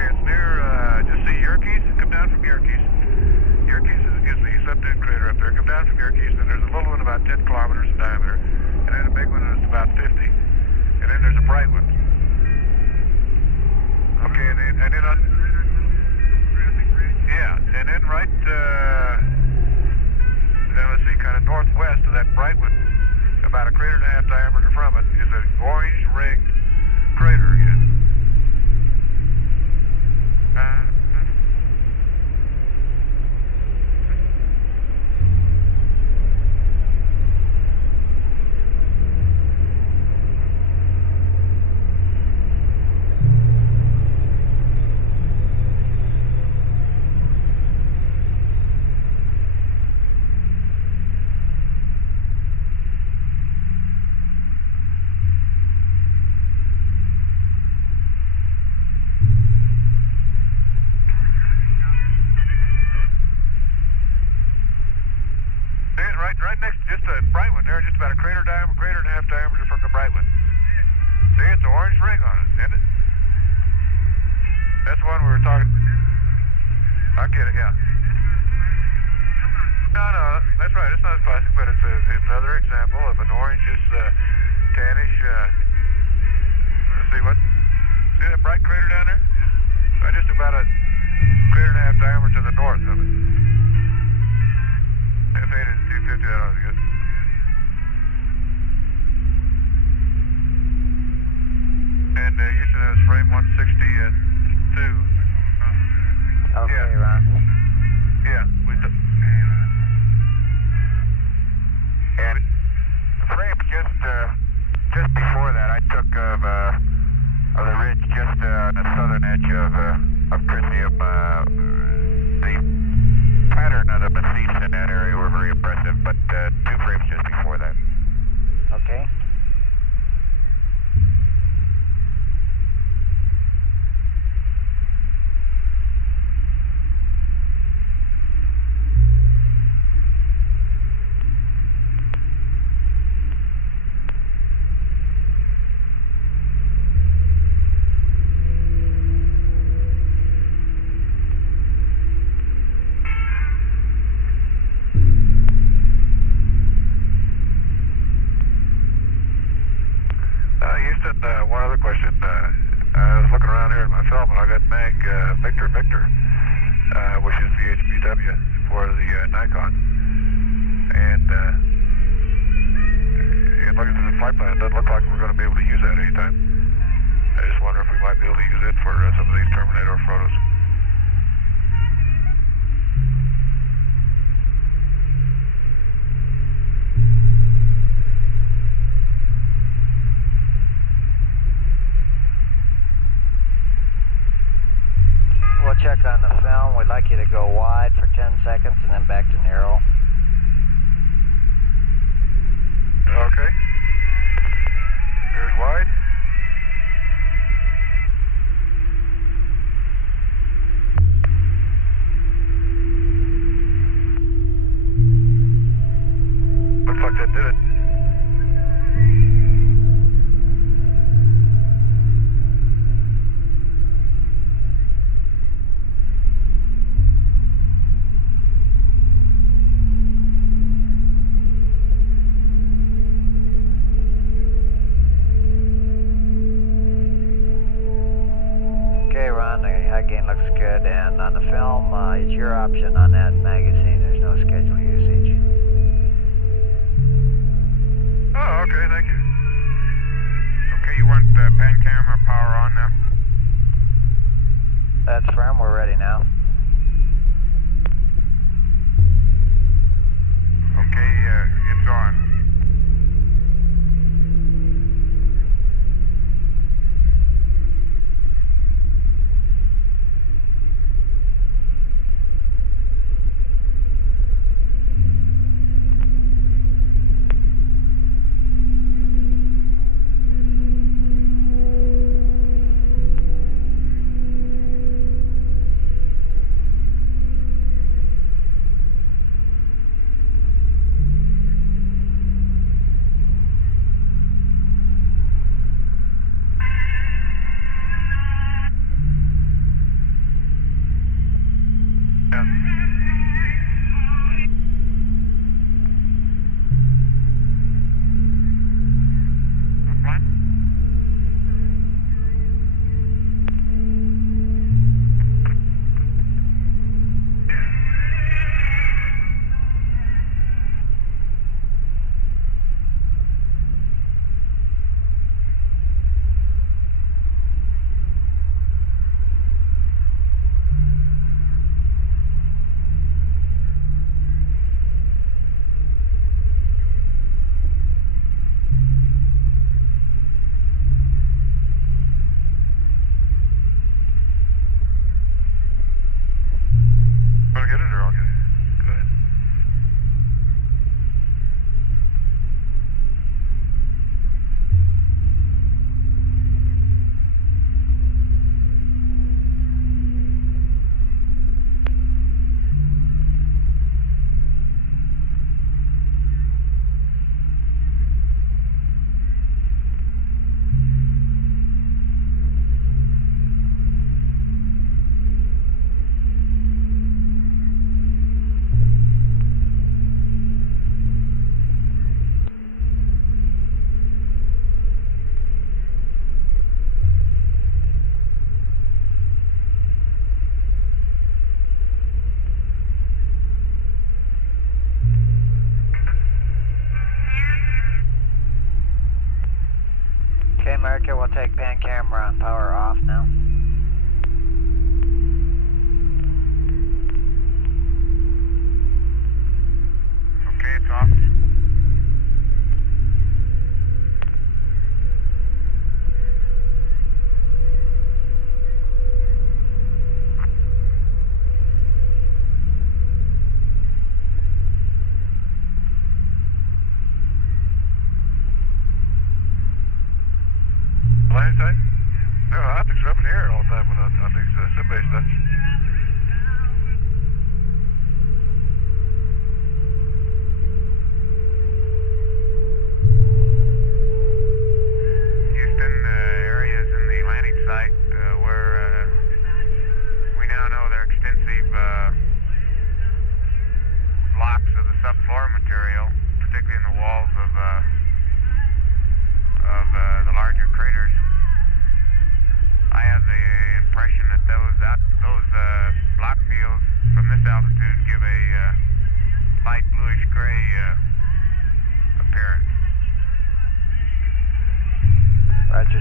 It's near, just see Yerkes, come down from Yerkes. Yerkes is the east-up-dip crater up there. Come down from Yerkes, and there's a little one about 10 kilometers in diameter, and then a big one that's about 50, and then there's a bright one. Okay, and then on, yeah, and then right, let's see, kind of northwest of that bright one, about a crater and a half diameter from it, is an orange-ringed crater again. Right next to just a bright one there, just about a crater and a half diameter from the bright one. See, it's an orange ring on it, isn't it? That's the one we were talking. I get it, yeah. No, that's right. It's not classic, but it's another example of an orangish, tannish. Let's see what. See that bright crater down there? Right, just about a crater and a half diameter to the north of it. F8 is 250, that ought to be good. And Houston has frame 160 at image of tritium. The pattern of the massifs in that area were very impressive, but 2 frames just before that. Okay. Houston, one other question. I was looking around here in my film and I got MAG Victor, which is VHBW for the Nikon. And looking at the flight plan, it doesn't look like we're going to be able to use that anytime. I just wonder if we might be able to use it for some of these Terminator photos. We'll check on the film. We'd like you to go wide for 10 seconds and then back to narrow. Okay. Here's wide. Looks like that did it. Okay, Ron, the high gain looks good, and on the film, it's your option on that magazine. There's no scheduled usage. Oh, okay, thank you. Okay, you want pan camera power on now? That's firm. We're ready now. Okay, it's on.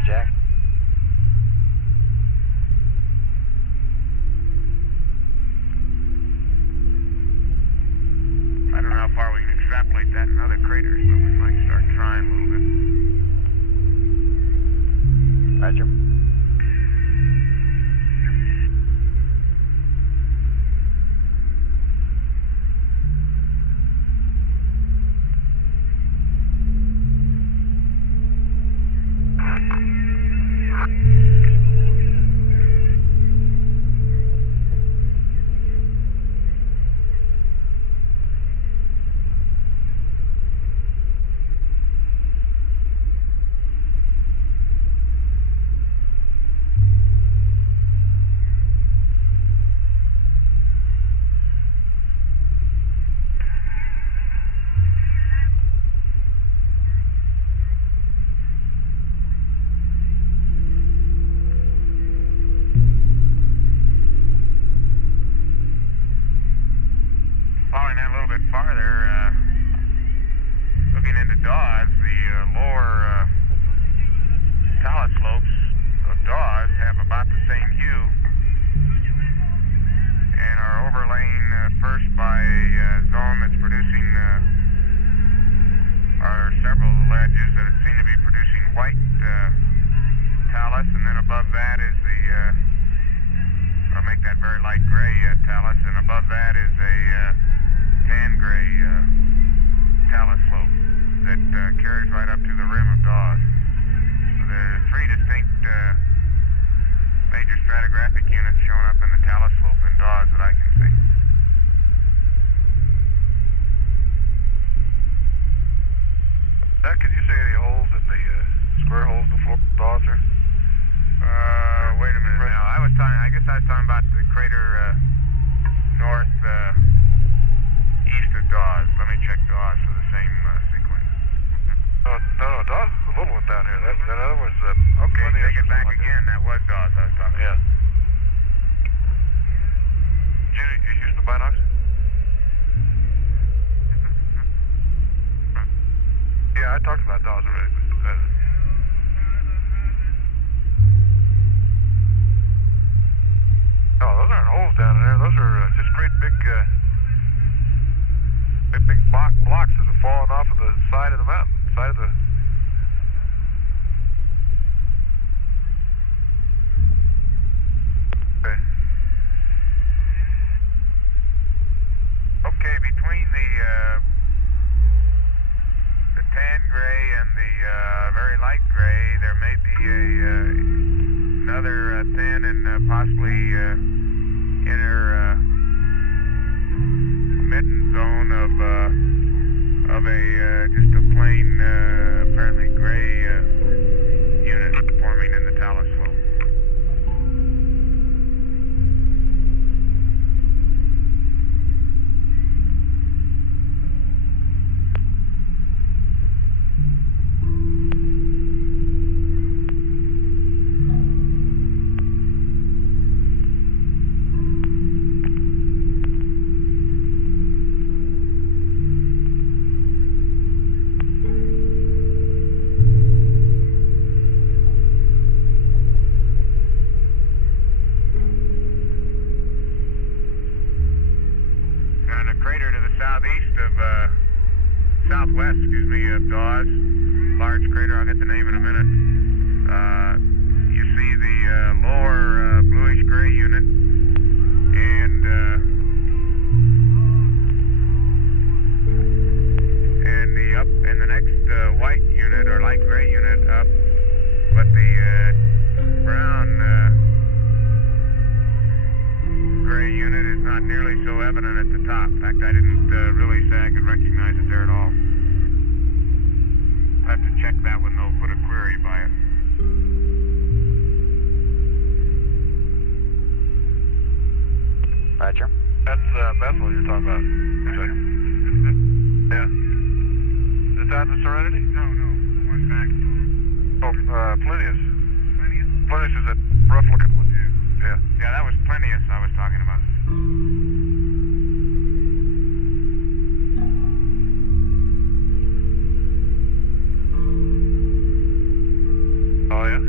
Jack. I don't know how far we can extrapolate that in other craters, but we might start trying a little bit. Roger. Following that a little bit farther, looking into Dawes, the lower talus slopes of Dawes have about the same hue and are overlain first by a zone that's producing, are several ledges that seem to be producing white talus, and then above that is the, or make that very light gray talus, and above that is a tan gray talus slope that carries right up to the rim of Dawes. So there are three distinct major stratigraphic units showing up in the talus slope in Dawes that I can see. Can you see any holes in the square holes in the floor of Dawes here? Wait a minute now. I guess I was talking about the crater north east of Dawes. Let me check Dawes for the same sequence. No, Dawes is the little one down here. That other one's okay, take it back again. That was Dawes I was talking about. Judy, you using the binocs? Yeah, I talked about Dawes already. No, those aren't holes down in there. Those are just great big blocks that have fallen off of the side of the mountain, side of the... Okay. Okay, between the tan gray and the very light gray, there may be another thin and possibly inner mitten zone of just a plain apparently gray unit forming in the talus slope. Southwest, of Dawes, large crater, I'll get the name in a minute. You see the lower bluish gray unit, and the next white unit or light gray unit up, but the brown gray unit is not nearly so evident at the top. In fact, I didn't really say I could recognize it there at all. I'll have to check that one though, put a query by it. Roger. That's Bethel you're talking about. Okay. Yeah. Is that the Serenity? No, one back. Oh, Plinius. Plinius? Plinius is that rough looking one. Yeah, that was Plinius I was talking about. Oh, yeah?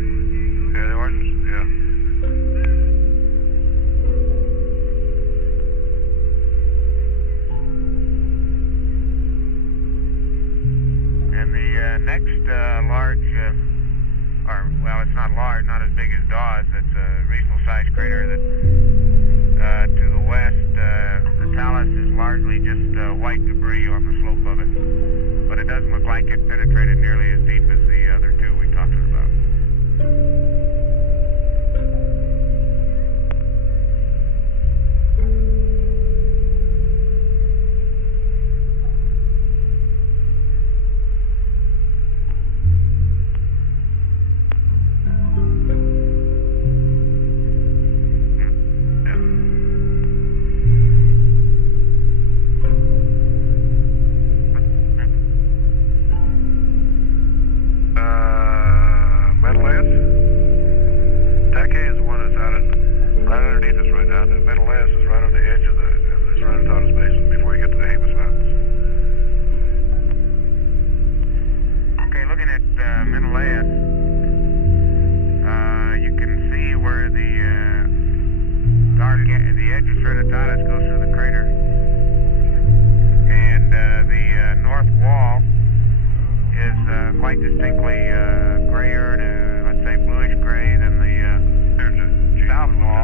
crater that to the west, the talus is largely just white debris on the slope of it. But it doesn't look like it penetrated nearly as deep as the other two we talked about. Quite distinctly grayer to, let's say, bluish gray than the south wall.